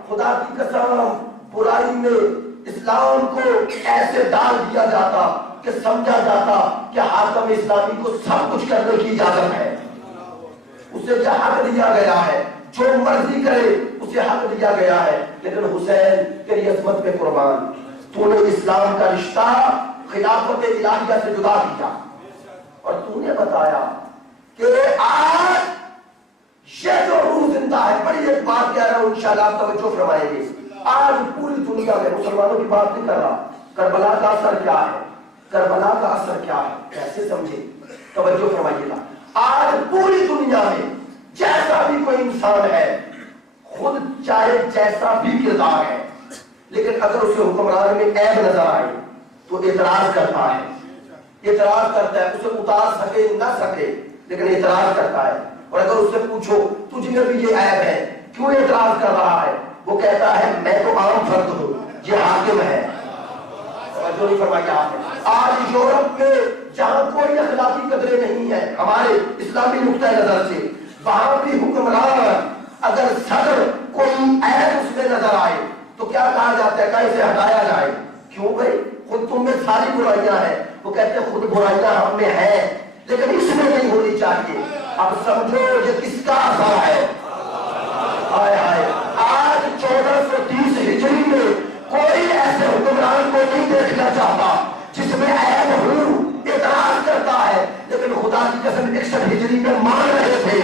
خدا کی قسم برائی میں اسلام کو ایسے ڈال دیا جاتا کہ سمجھا جاتا کہ حاکم اسلامی کو سب کچھ کرنے کی اجازت ہے, اسے جو حق دیا گیا ہے, جو مرضی کرے اسے حق دیا گیا ہے. لیکن حسین تیری عظمت پہ قربان, تو نے اسلام کا رشتہ خلافت الہیہ سے جدا کیا, اور تو نے بتایا کہ آج یہ جو روح زندہ ہے. بڑی ایک بات کہہ رہا ہوں, انشاءاللہ آپ توجہ فرمائیں گے. آج پوری دنیا میں مسلمانوں کی بات نہیں کر رہا, کربلا کا اثر کیا ہے, کربلا کا اثر کیا ہے, کیسے سمجھے؟ توجہ فرمائیے گا. آج پوری دنیا میں جیسا بھی کوئی انسان ہے, خود چاہے جیسا بھی کردار ہے, لیکن اگر اسے حکمران میں عیب نظر آئے تو اعتراض کرتا ہے, اعتراض کرتا ہے. اسے اتار سکے نہ سکے لیکن اعتراض کرتا ہے. اور اگر اس سے پوچھو تجھ میں بھی یہ عیب ہے, کیوں اعتراض کر رہا ہے, وہ کہتا ہے میں تو عام فرد ہوں, یہ حاکم ہے. جو نہیں فرمایا آپ نے. آج یورپ میں جہاں کوئی اخلاقی قدریں نہیں ہیں ہمارے اسلامی نقطہ نظر سے, وہاں بھی حکمران اگر صدر کوئی عیب اس میں نظر آئے تو کیا کہا جاتا ہے کہ اسے ہٹایا جائے. کیوں بھائی؟ خود تم میں ساری برائیاں ہیں. وہ کہتے ہیں خود برائیاں ہم میں ہیں لیکن اس میں نہیں ہونی چاہیے. اب سمجھو یہ کس کا اثر ہے. آئے آئے آج 1430 ہجری میں کوئی ایسے حکمران کو نہیں دیکھنا چاہتا جس میں عیب ہو. اعتراض کرتا ہے لیکن خدا کی قسم 61 ہجری میں مان رہے تھے.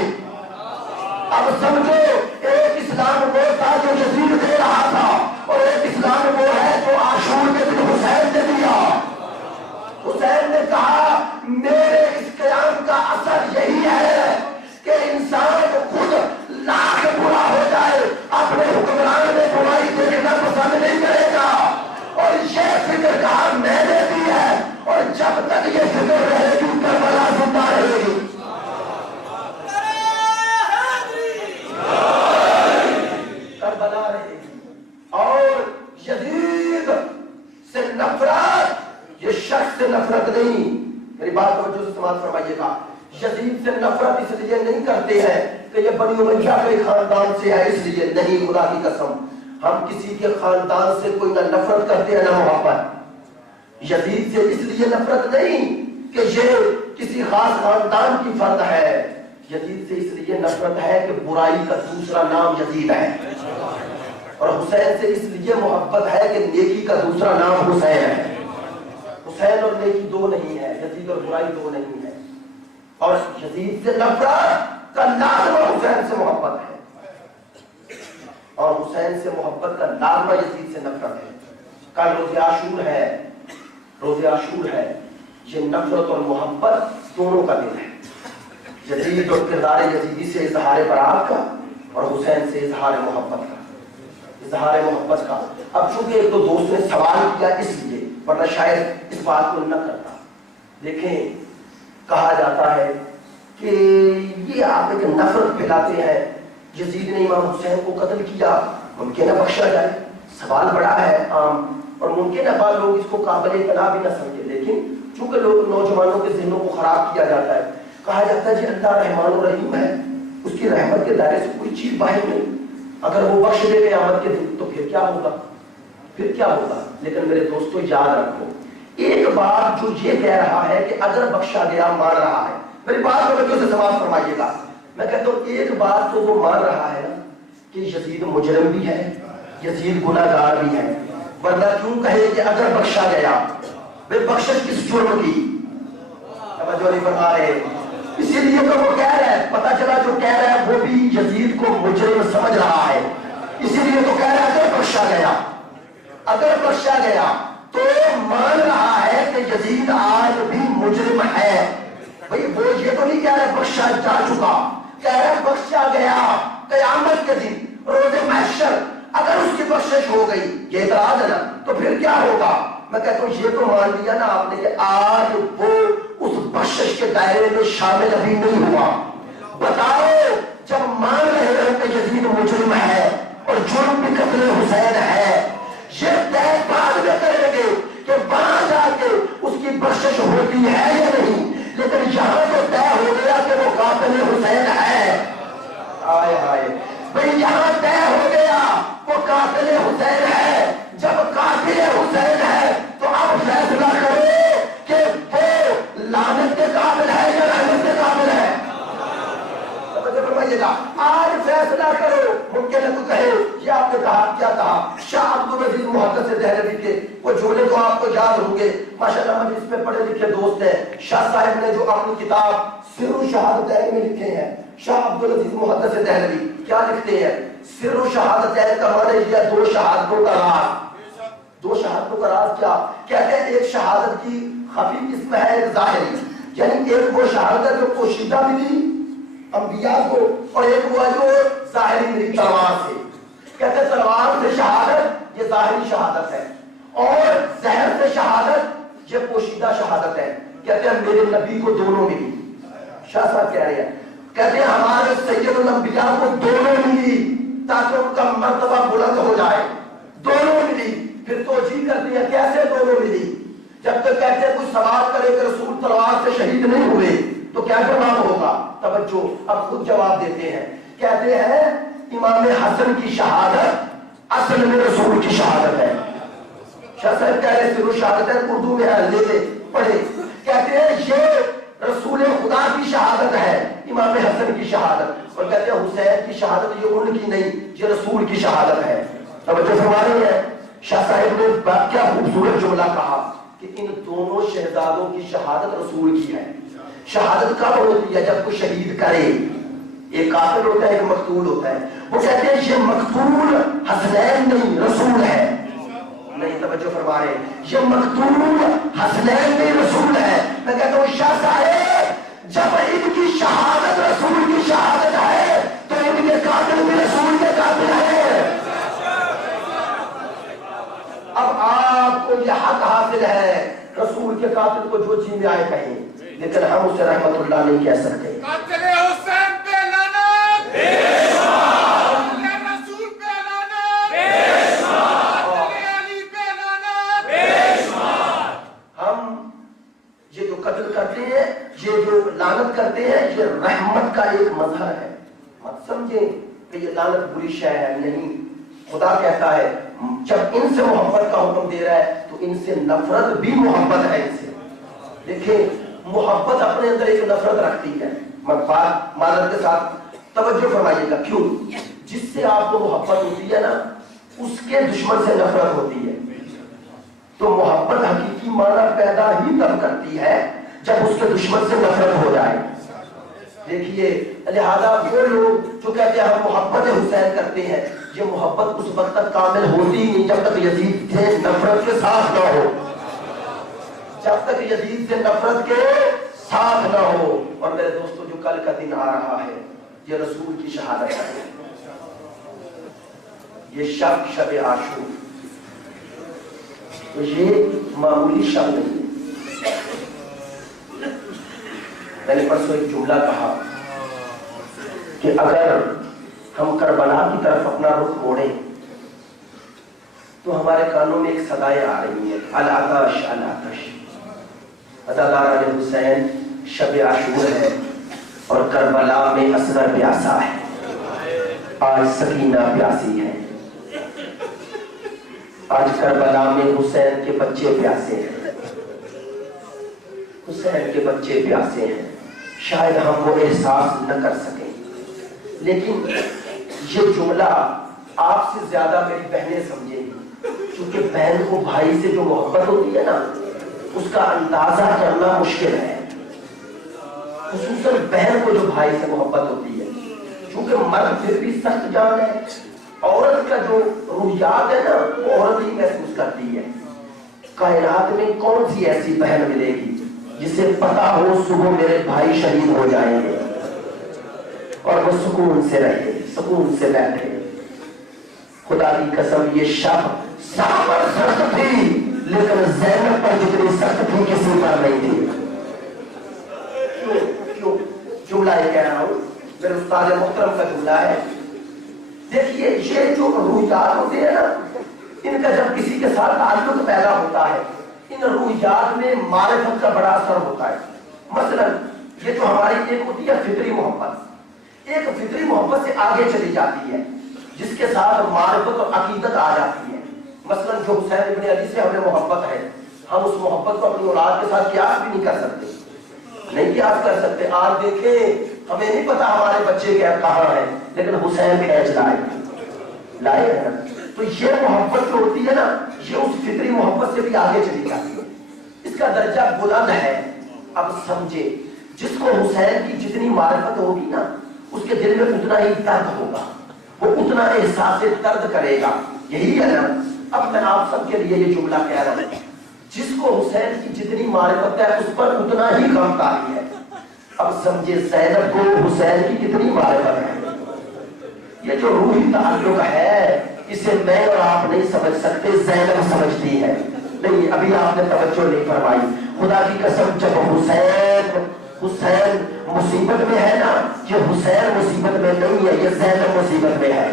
اب سمجھو ایک اسلام وہ تھا جو یزید دے رہا تھا اور ایک اسلام وہ ہے جو عاشور کے دن حسین نے دیا. حسین نے کہا میرے اس قیام کا اثر یہی ہے کہ انسان خود لاکھ برا ہو جائے اپنے حکمران میں برائی دیکھنا پسند نہیں کرے گا. اور یہ فکر کہا میں نے دی ہے اور جب تک یہ فکر رہے گی کربلا زندہ رہے گی. کربلا رہے گی. اور یزید سے نفرت یہ شخص سے نفرت نہیں. میری بات توجہ سے سماعت فرمائیے گا. یزید سے نفرت اس لیے نہیں کرتے ہیں کہ یہ بنی امیہ کے خاندان سے ہے اس لیے نہیں. خدا کی قسم ہم کسی کے خاندان سے کوئی نہ نفرت کرتے ہیں نہ محبت. یزید سے اس لیے نفرت نہیں کہ یہ کسی خاص خاندان کی فرد ہے. یزید سے اس لیے نفرت ہے کہ برائی کا دوسرا نام یزید ہے. اور حسین سے اس لیے محبت ہے کہ نیکی کا دوسرا نام حسین ہے. حسین اور نیکی دو نہیں ہے, یزید اور برائی دو نہیں ہے. اور یزید سے نفرت کا لازمہ حسین سے محبت ہے اور حسین سے محبت کا لازمہ یزید سے نفرت ہے. کل روز عاشور ہے. روز عاشور ہے. یہ نفرت اور محبت دونوں کا دن ہے. یزید اور کردار یزیدی سے اظہار برات کا اور حسین سے اظہار محبت کا. اظہار محبت کا. اب چونکہ ایک تو دوست نے سوال کیا اس لیے, ورنہ شاید اس بات کو نہ کرتا. دیکھیں کہا جاتا ہے کہ یہ آپ ایک نفرت پھیلاتے ہیں. یزید نے امام حسین کو قتل کیا, ممکن ہے بخشا جائے. سوال بڑا ہے عام اور ممکن ہے بعض لوگ اس کو قابل اطلاع بھی نہ سمجھے, لیکن چونکہ لوگ نوجوانوں کے ذہنوں کو خراب کیا جاتا ہے. کہا جاتا ہے جی اللہ رحمان و رحیم ہے, اس کی رحمت کے دائرے سے کوئی چیز باہر نہیں. اگر وہ بخش دے قیامت کے دن تو پھر کیا ہوگا, پھر کیا ہوگا. لیکن میرے دوستو یاد رکھو ایک بات جو یہ کہہ رہا ہے کہ اگر بخشا گیا مان رہا ہے. میری بات توجہ سے سماعت فرمائیے گا. میں کہتا ہوں ایک بات تو وہ مان رہا ہے نا کہ یزید مجرم بھی ہے, یزید گناہگار بھی ہے, ورنہ کیوں کہے کہ اگر بخشا گیا. بے بخشش کس جرم کی توجہ نہیں فرما رہے. اسی لیے تو وہ کہہ رہا ہے, پتہ چلا جو کہہ رہا ہے وہ بھی یزید کو مجرم سمجھ رہا ہے. اسی لیے تو کہہ رہا ہے اگر بخشا گیا, اگر بخشا گیا تو مان رہا ہے کہ یزید آج بھی مجرم ہے. بھئی وہ یہ تو نہیں کہہ رہا بخشا جا چکا, کہہ رہا بخشا گیا قیامت کے دن روز محشر اگر اس کی بخشش ہو گئی. یہ اعتراض ہے نا, تو پھر کیا ہوگا. میں کہتا ہوں یہ تو مان لیا نا آپ نے کہ آج وہ اس بخشش کے دائرے میں شامل ابھی نہیں ہوا. بتاؤ جب مان رہے ہو کہ یزید مجرم ہے اور جرم بھی قتل حسین ہے, یہ طے بعد میں کریں گے کہ وہاں جا کے اس کی بخشش ہوتی ہے یا نہیں, لیکن یہاں تو طے ہو گیا کہ وہ قاتل حسین ہے. آئے آئے بھئی یہاں طے ہو گیا وہ قاتل حسین ہے. جب قاتل حسین ہے تو اب فیصلہ کرو کہ وہ لعنت کے قابل ہے یا رحمت کے قابل ہے. آج فیصلہ کرو. ممکن ہے تو کہے یہ آپ نے کہا کیا کہا. شاہ عبدالعزیز محدث دہلوی کے وہ جملے تو آپ کو یاد ہوں گے, ماشاءاللہ مجلس میں پڑھے لکھے دوست ہیں. شاہ صاحب نے جو اپنی کتاب سر و شہادتین میں لکھے ہیں, شاہ عبدالعزیز محدث دہلوی کیا لکھتے ہیں. سر و شہادتین کا معنی یہ دو شہادتوں کا راز. دو شہادتوں کا راز کیا کہتے ہیں. ایک شہادت کی خفی قسم ہے, ایک ظاہری, یعنی ایک وہ شہادت جو پوشیدہ ملی انبیاء کو اور ایک وہ جو ظاہری ملی تلوار سے. کہتے ہیں تلوار سے شہادت یہ ظاہری شہادت ہے اور زہر سے شہادت یہ پوشیدہ شہادت ہے. کہتے ہیں میرے نبی کو دونوں ملی. شاہ صاحب کہہ رہے ہیں, کہتے ہیں ہمارے سید الانبیاء کو دونوں ملی تاکہ ان کا مرتبہ بلند ہو جائے. دونوں ملی. پھر توجیہ کرتے ہیں کیسے دونوں ملی. جب تک کہتے ہیں کوئی سوال کرے کہ رسول تلوار سے شہید نہیں ہوئے تو کیا جواب ہوگا. توجہ اب خود جواب دیتے ہیں. کہتے ہیں امام حسن کی شہادت اصل میں رسول کی شہادت ہے. شاہ صاحب کہہ رہے تھے شہادت ہے اردو میں ہے، لے پڑھے. کہتے ہیں یہ رسول خدا کی شہادت ہے امام حسن کی شہادت، اور کہتے ہیں حسین کی شہادت یہ ان کی نہیں، یہ رسول کی شہادت ہے. توجہ فرما رہی ہے. شاہ صاحب نے کیا خوبصورت جملہ کہا کہ ان دونوں شہزادوں کی شہادت رسول کی ہے. شہادت کب ہوتی ہے؟ جب کوئی شہید کرے. ایک قاتل ہوتا ہے، ایک مقتول ہوتا ہے. وہ کہتے ہیں یہ مقتول حسنین نہیں رسول ہے. نہیں توجہ فرما رہے، یہ مقتول حسنین نہیں رسول ہے. میں کہتا ہوں شاہ صاحب جب ان کی شہادت رسول کی شہادت ہے تو ان کے قاتل بھی رسول کے قاتل ہے. اب آپ کو یہ حق حاصل ہے رسول کے قاتل کو جو جی میں آئے کہیں، لیکن ہم اسے رحمت اللہ نہیں کہہ سکتے. قاتل حسین پہ لعنت، قاتل رسول پہ لعنت، قاتل علی پہ لعنت. ہم یہ جو قتل کرتے ہیں، یہ جو لعنت کرتے ہیں، یہ رحمت کا ایک مظہر ہے. مت سمجھیں کہ یہ لعنت بری شے ہے، نہیں. خدا کہتا ہے جب ان سے محبت کا حکم دے رہا ہے تو ان سے نفرت بھی محبت ہے. ان سے دیکھیں محبت اپنے اندر ایک نفرت رکھتی ہے. بات معذرت کے ساتھ توجہ فرمائیے گا. کیوں؟ جس سے آپ کو محبت ہوتی ہے نا اس کے دشمن سے نفرت ہوتی ہے. تو محبت حقیقی معنی پیدا ہی تب کرتی ہے جب اس کے دشمن سے نفرت ہو جائے. دیکھیے لہذا وہ لوگ جو کہتے ہیں ہم محبت حسین کرتے ہیں، یہ محبت اس وقت تک کامل ہوتی ہی نہیں جب تک یزید سے نفرت کے ساتھ نہ ہو. جب تک یزید سے نفرت کے ساتھ نہ ہو. اور میرے دوستو جو کل کا دن آ رہا ہے یہ رسول کی شہادت ہے. یہ شب عاشور، تو یہ معمولی شب نہیں ہے. میں نے پرسوں ایک جملہ کہا کہ اگر ہم کربلا کی طرف اپنا رخ موڑیں تو ہمارے کانوں میں ایک صدائیں آ رہی ہیں، العطش العطش. اداکاران حسین شب عاشور ہے اور کربلا میں اصغر پیاسا ہے. آج سکینہ پیاسی ہے. آج کربلا میں حسین کے بچے پیاسے ہیں. حسین کے بچے پیاسے ہیں. شاید ہم وہ احساس نہ کر سکیں، لیکن یہ جملہ آپ سے زیادہ میری بہنیں سمجھیں گی، کیونکہ بہن کو بھائی سے جو محبت ہوتی ہے نا اس کا اندازہ کرنا مشکل ہے. خصوصاً بہن کو جو بھائی سے محبت ہوتی ہے، کیونکہ مرد پھر بھی سخت جان ہے، عورت کا جو روحیات ہے نا وہ عورت ہی محسوس کرتی ہے. کائنات میں کون سی ایسی بہن ملے گی جسے پتا ہو صبح میرے بھائی شہید ہو جائیں گے اور وہ سکون سے رہے، سکون سے بیٹھے. خدا کی قسم یہ شب سب پر سخت تھی لیکن زینب پر جتنی سخت تھی کسی پر نہیں تھی. کیوں جملہ یہ کہہ رہا ہوں، میرے استاد محترم کا جملہ ہے. دیکھیے یہ جو روحیات ہوتے ہیں نا ان کا جب کسی کے ساتھ تعلق پیدا ہوتا ہے ان روحیات میں معرفت کا بڑا اثر ہوتا ہے. مثلا یہ جو ہماری ایک ہوتی ہے فطری محبت، ایک فطری محبت سے آگے چلی جاتی ہے جس کے ساتھ معرفت اور عقیدت آ جاتی ہے. مثلا جو حسین ابن علی سے ہمیں محبت ہے، ہم اس محبت کو اپنی اولاد کے ساتھ قیاس بھی نہیں کر سکتے، نہیں قیاس کر سکتے. آج دیکھیں ہمیں نہیں پتا ہمارے بچے کیا کہاں ہیں، لیکن حسین کھینچ لائے ہیں. تو یہ محبت جو ہوتی ہے نا یہ اس فطری محبت سے بھی آگے چلی جاتی ہے. اس کا درجہ بلند ہے. اب سمجھے جس کو حسین کی جتنی معرفت ہوگی نا اس کے دل میں اتنا ہی درد ہوگا، وہ اتنا احساس درد کرے گا. یہی ہے نا. اب میں آپ سب کے لیے یہ جملہ کہہ رہا ہوں، جس کو حسین کی جتنی معرفت ہے اس پر اتنا ہی غم طاری ہے. اب سمجھے زینب کو حسین کی کتنی معرفت ہے. یہ جو روحی تعلق ہے اسے میں اور آپ نہیں سمجھ سکتے، زینب سمجھتی ہے. نہیں ابھی آپ نے توجہ نہیں فرمائی. خدا کی قسم جب حسین مصیبت میں ہے نا، یہ حسین مصیبت میں نہیں ہے، یہ زینب مصیبت میں ہے.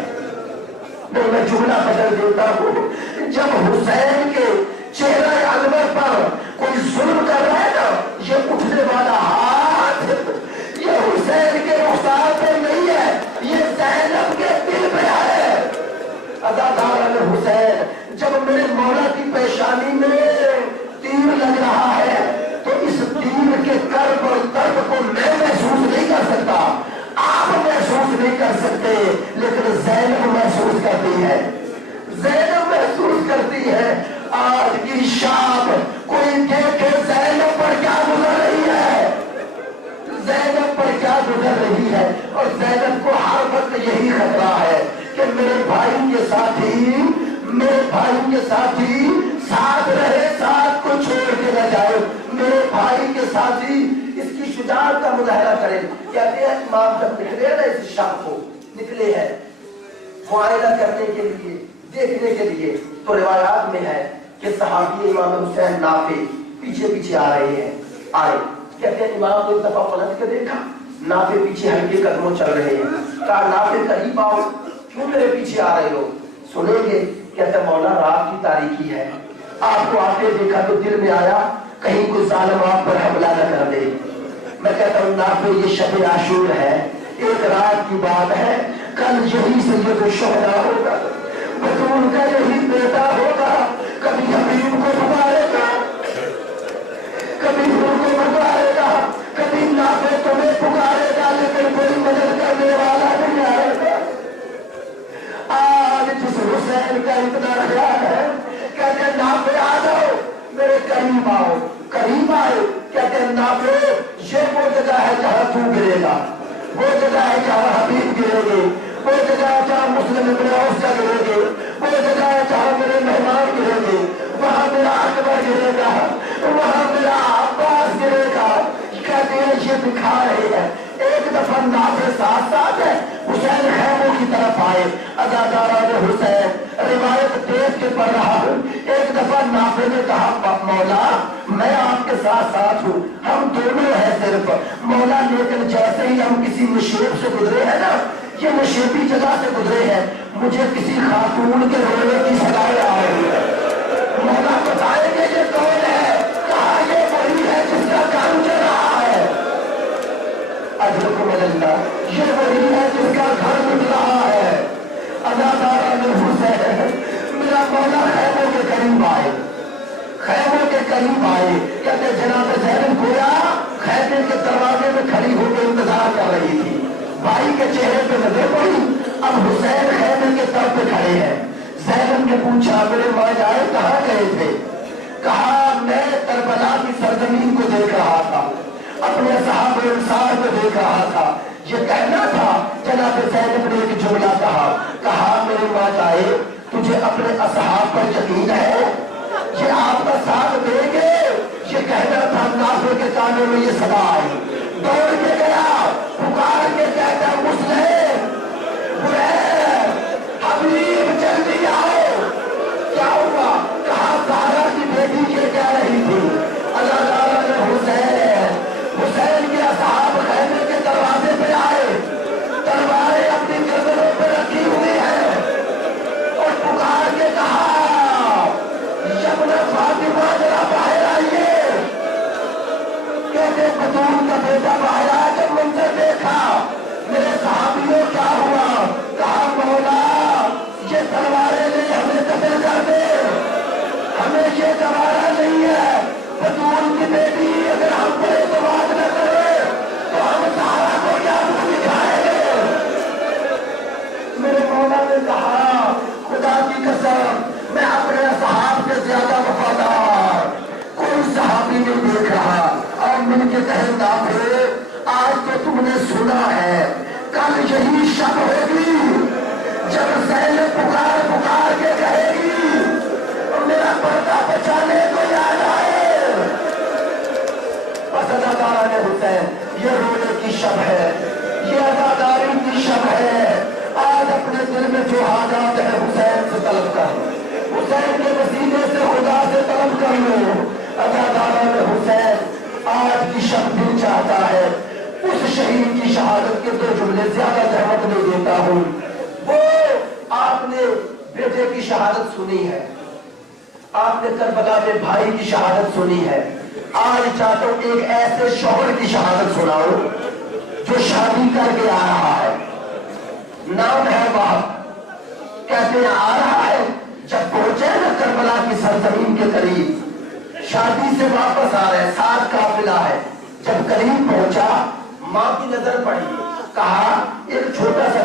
نہیں میں جملہ بدل دیتا ہوں. جب حسین کے چہرہ انور پر کوئی ظلم کر رہا ہے نا یہ اٹھنے والا ہاتھ یہ حسین کے رخسار پہ نہیں ہے، یہ زینب کے دل نہیں کر سکتے، لیکن زینب محسوس کرتی ہے، زینب محسوس کرتی ہے آج کی شام کوئی دیکھے زینب پر کیا گزر رہی ہے، زینب پر کیا گزر رہی ہے، اور زینب کو ہر وقت یہی خطرہ ہے کہ میرے بھائی کے ساتھی ساتھ رہے، ساتھ کو چھوڑ کے نہ جائے، میرے بھائی کے ساتھی اس کی شجاعت کا مظاہرہ کرے۔ کہتے ہیں امام جب نکلے نا اس شام کو نکلے ہیں معائنہ کرنے کے لیے، دیکھنے کے لیے، تو روایات میں ہے کہ صحابی امام حسین نافع پیچھے پیچھے آ رہے ہیں، آئے، کہتے ہیں امام کو ایک دفعہ پلٹ کے دیکھا، نافع پیچھے ہلکے قدموں چل رہے ہیں، کہا نافع قریب آؤ، کیوں میرے پیچھے آ رہے ہو؟ سنیں گے؟ کہتے ہیں مولا رات کی تاریکی ہے، آپ کو آتے دیکھا تو دل میں آیا کہیں کوئی ظالم آپ پر حملہ نہ کر دے۔ میں کہتا ہوں نافع یہ شب عاشور ہے، ایک رات کی بات ہے، کل یہی سید الشہداء ہوگا، بطول کا یہی بیٹا ہوگا، کبھی حبیب کو پکارے گا، کبھی حور کو پکارے گا، کبھی نافع تمہیں پکارے گا، لیکن کوئی مدد کرنے والا نہیں آئے گا۔ آج جس حسین کا اتنا خیال ہے، کہتے ہیں نافع آ جاؤ، میرے قریب آؤ، قریب آئے، کہتے ہیں نافع یہ وہ جگہ ہے جہاں تو گرے گا، وہ جگہ ہے جہاں حبیب گرے گے، وہ جگہ ہے جہاں مسلم ابن عوف کا گرے گے، وہ جگہ ہے جہاں میرے مہمان گرے گے، وہاں میرا اکبر گرے گا، وہاں میرا عباس گرے گا۔ کہتے ہیں یہ دکھا رہے ہیں۔ ایک دفعہ نافع ساتھ ساتھ ہے، حسین خیموں کی طرف آئے، اداکاران حسین روایت دیکھ کے پڑھ رہا ہوں، ایک دفعہ نافع نے کہا مولا میں آپ کے ساتھ ساتھ ہوں، ہم دونوں ہیں صرف مولا، لیکن جیسے ہی ہم کسی مشیب سے گزرے ہیں نا، یہ مشیبی جگہ سے گزرے ہیں، مجھے کسی خاتون کے رونے کی صدائیں آ رہی ہے، مولا بتائیں گے یہ کون ہے؟ کہا یہ وہی ہے جس کا گھر اجڑ رہا ہے، اجرکم اللہ، یہ وہی ہے جس کا گھر اٹھ رہا ہے۔ اداکاران حسین میرا مولا خیموں کے قریب آئے، خیموں کے قریب آئے، کہتے جناب زینب گویا خیمے کے دروازے میں کھڑی ہو کے انتظار کر رہی تھی، بھائی کے چہرے پہ نظر پڑی، اب حسین خیمے کے طرف پہ کھڑے ہیں۔ زینب نے پوچھا میرے ماں جائے کہاں گئے تھے؟ کہا میں کربلا کی سرزمین کو دیکھ رہا تھا، اپنے اصحاب انصار کو دیکھ رہا تھا، یہ کہنا تھا۔ جناب زینب نے ایک جملہ کہا میرے ماں جائے تجھے اپنے اصحاب پر یقین ہے؟ یہ آپ کا ساتھ دیں گے؟ یہ کہنا تھا۔ نافع کے کانوں میں یہ صدا آئی، دوڑ کے گیا، پکار کے کہتا مسلم حبیب جلدی آؤ۔ کیا ہوا؟ کہا زہرا کی بیٹی یہ کہہ رہی تھی اللہ تعالیٰ نے حسین کے اصحاب خیمے کے دروازے پہ آئے، تلواریں اپنی گردنوں پہ رکھی ہوئی ہیں، اور پکار کے کہا یبن فاطمہ ذرا باہر آئیے۔ کہتے بطول کا بیٹا باہر آیا، جب منظر دیکھا میرے صحابیوں کیا ہوا؟ کہا مولا یہ تلواریں لے ہمیں قتل کر دے، ہمیں یہ گوارا نہیں ہے، بطول کی بیٹی اگر ہم پر اعتماد نہ کرے تو ہم سارا کو کیا منہ دکھائیں گے۔ میرے مولا نے کہا خدا کی قسم میں اپنے اصحاب سے زیادہ وفادار کوئی صحابی نہیں دیکھ رہا۔ اور مل کے کہے نافع آج تو تم نے سنا ہے، کل یہی شب ہوگی جب زینب پکار کے کہے گی میرا پردہ بچانے کو یاد آئے۔ بس اداکاران حسین یہ رونے کی شب ہے، یہ اداکاری کی شب ہے۔ آج اپنے دل میں جو حاجات ہے حسین سے طلب کر، حسین کے وسیلے سے خدا سے طلب کر لو۔ اداکاران حسین آج کی شب دل چاہتا ہے اس شہید کی شہادت کے دو جملے زیادہ زحمت نہیں دیتا ہوں۔ وہ آپ نے بیٹے کی شہادت سنی ہے، آپ نے کربلا میں بھائی کی شہادت سنی ہے، آج چاہتا ہوں ایک ایسے شوہر کی شہادت سناؤ جو شادی کر کے آ رہا ہے، نام ہے باپ، کہتے ہیں آ رہا ہے، جب پہنچے نا کربلا کی سرزمین کے قریب، شادی سے واپس آ رہے ہیں، ساتھ قافلہ ہے، جب قریب پہنچا ماں کی نظر پڑی، کہا ایک چھوٹا سا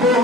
2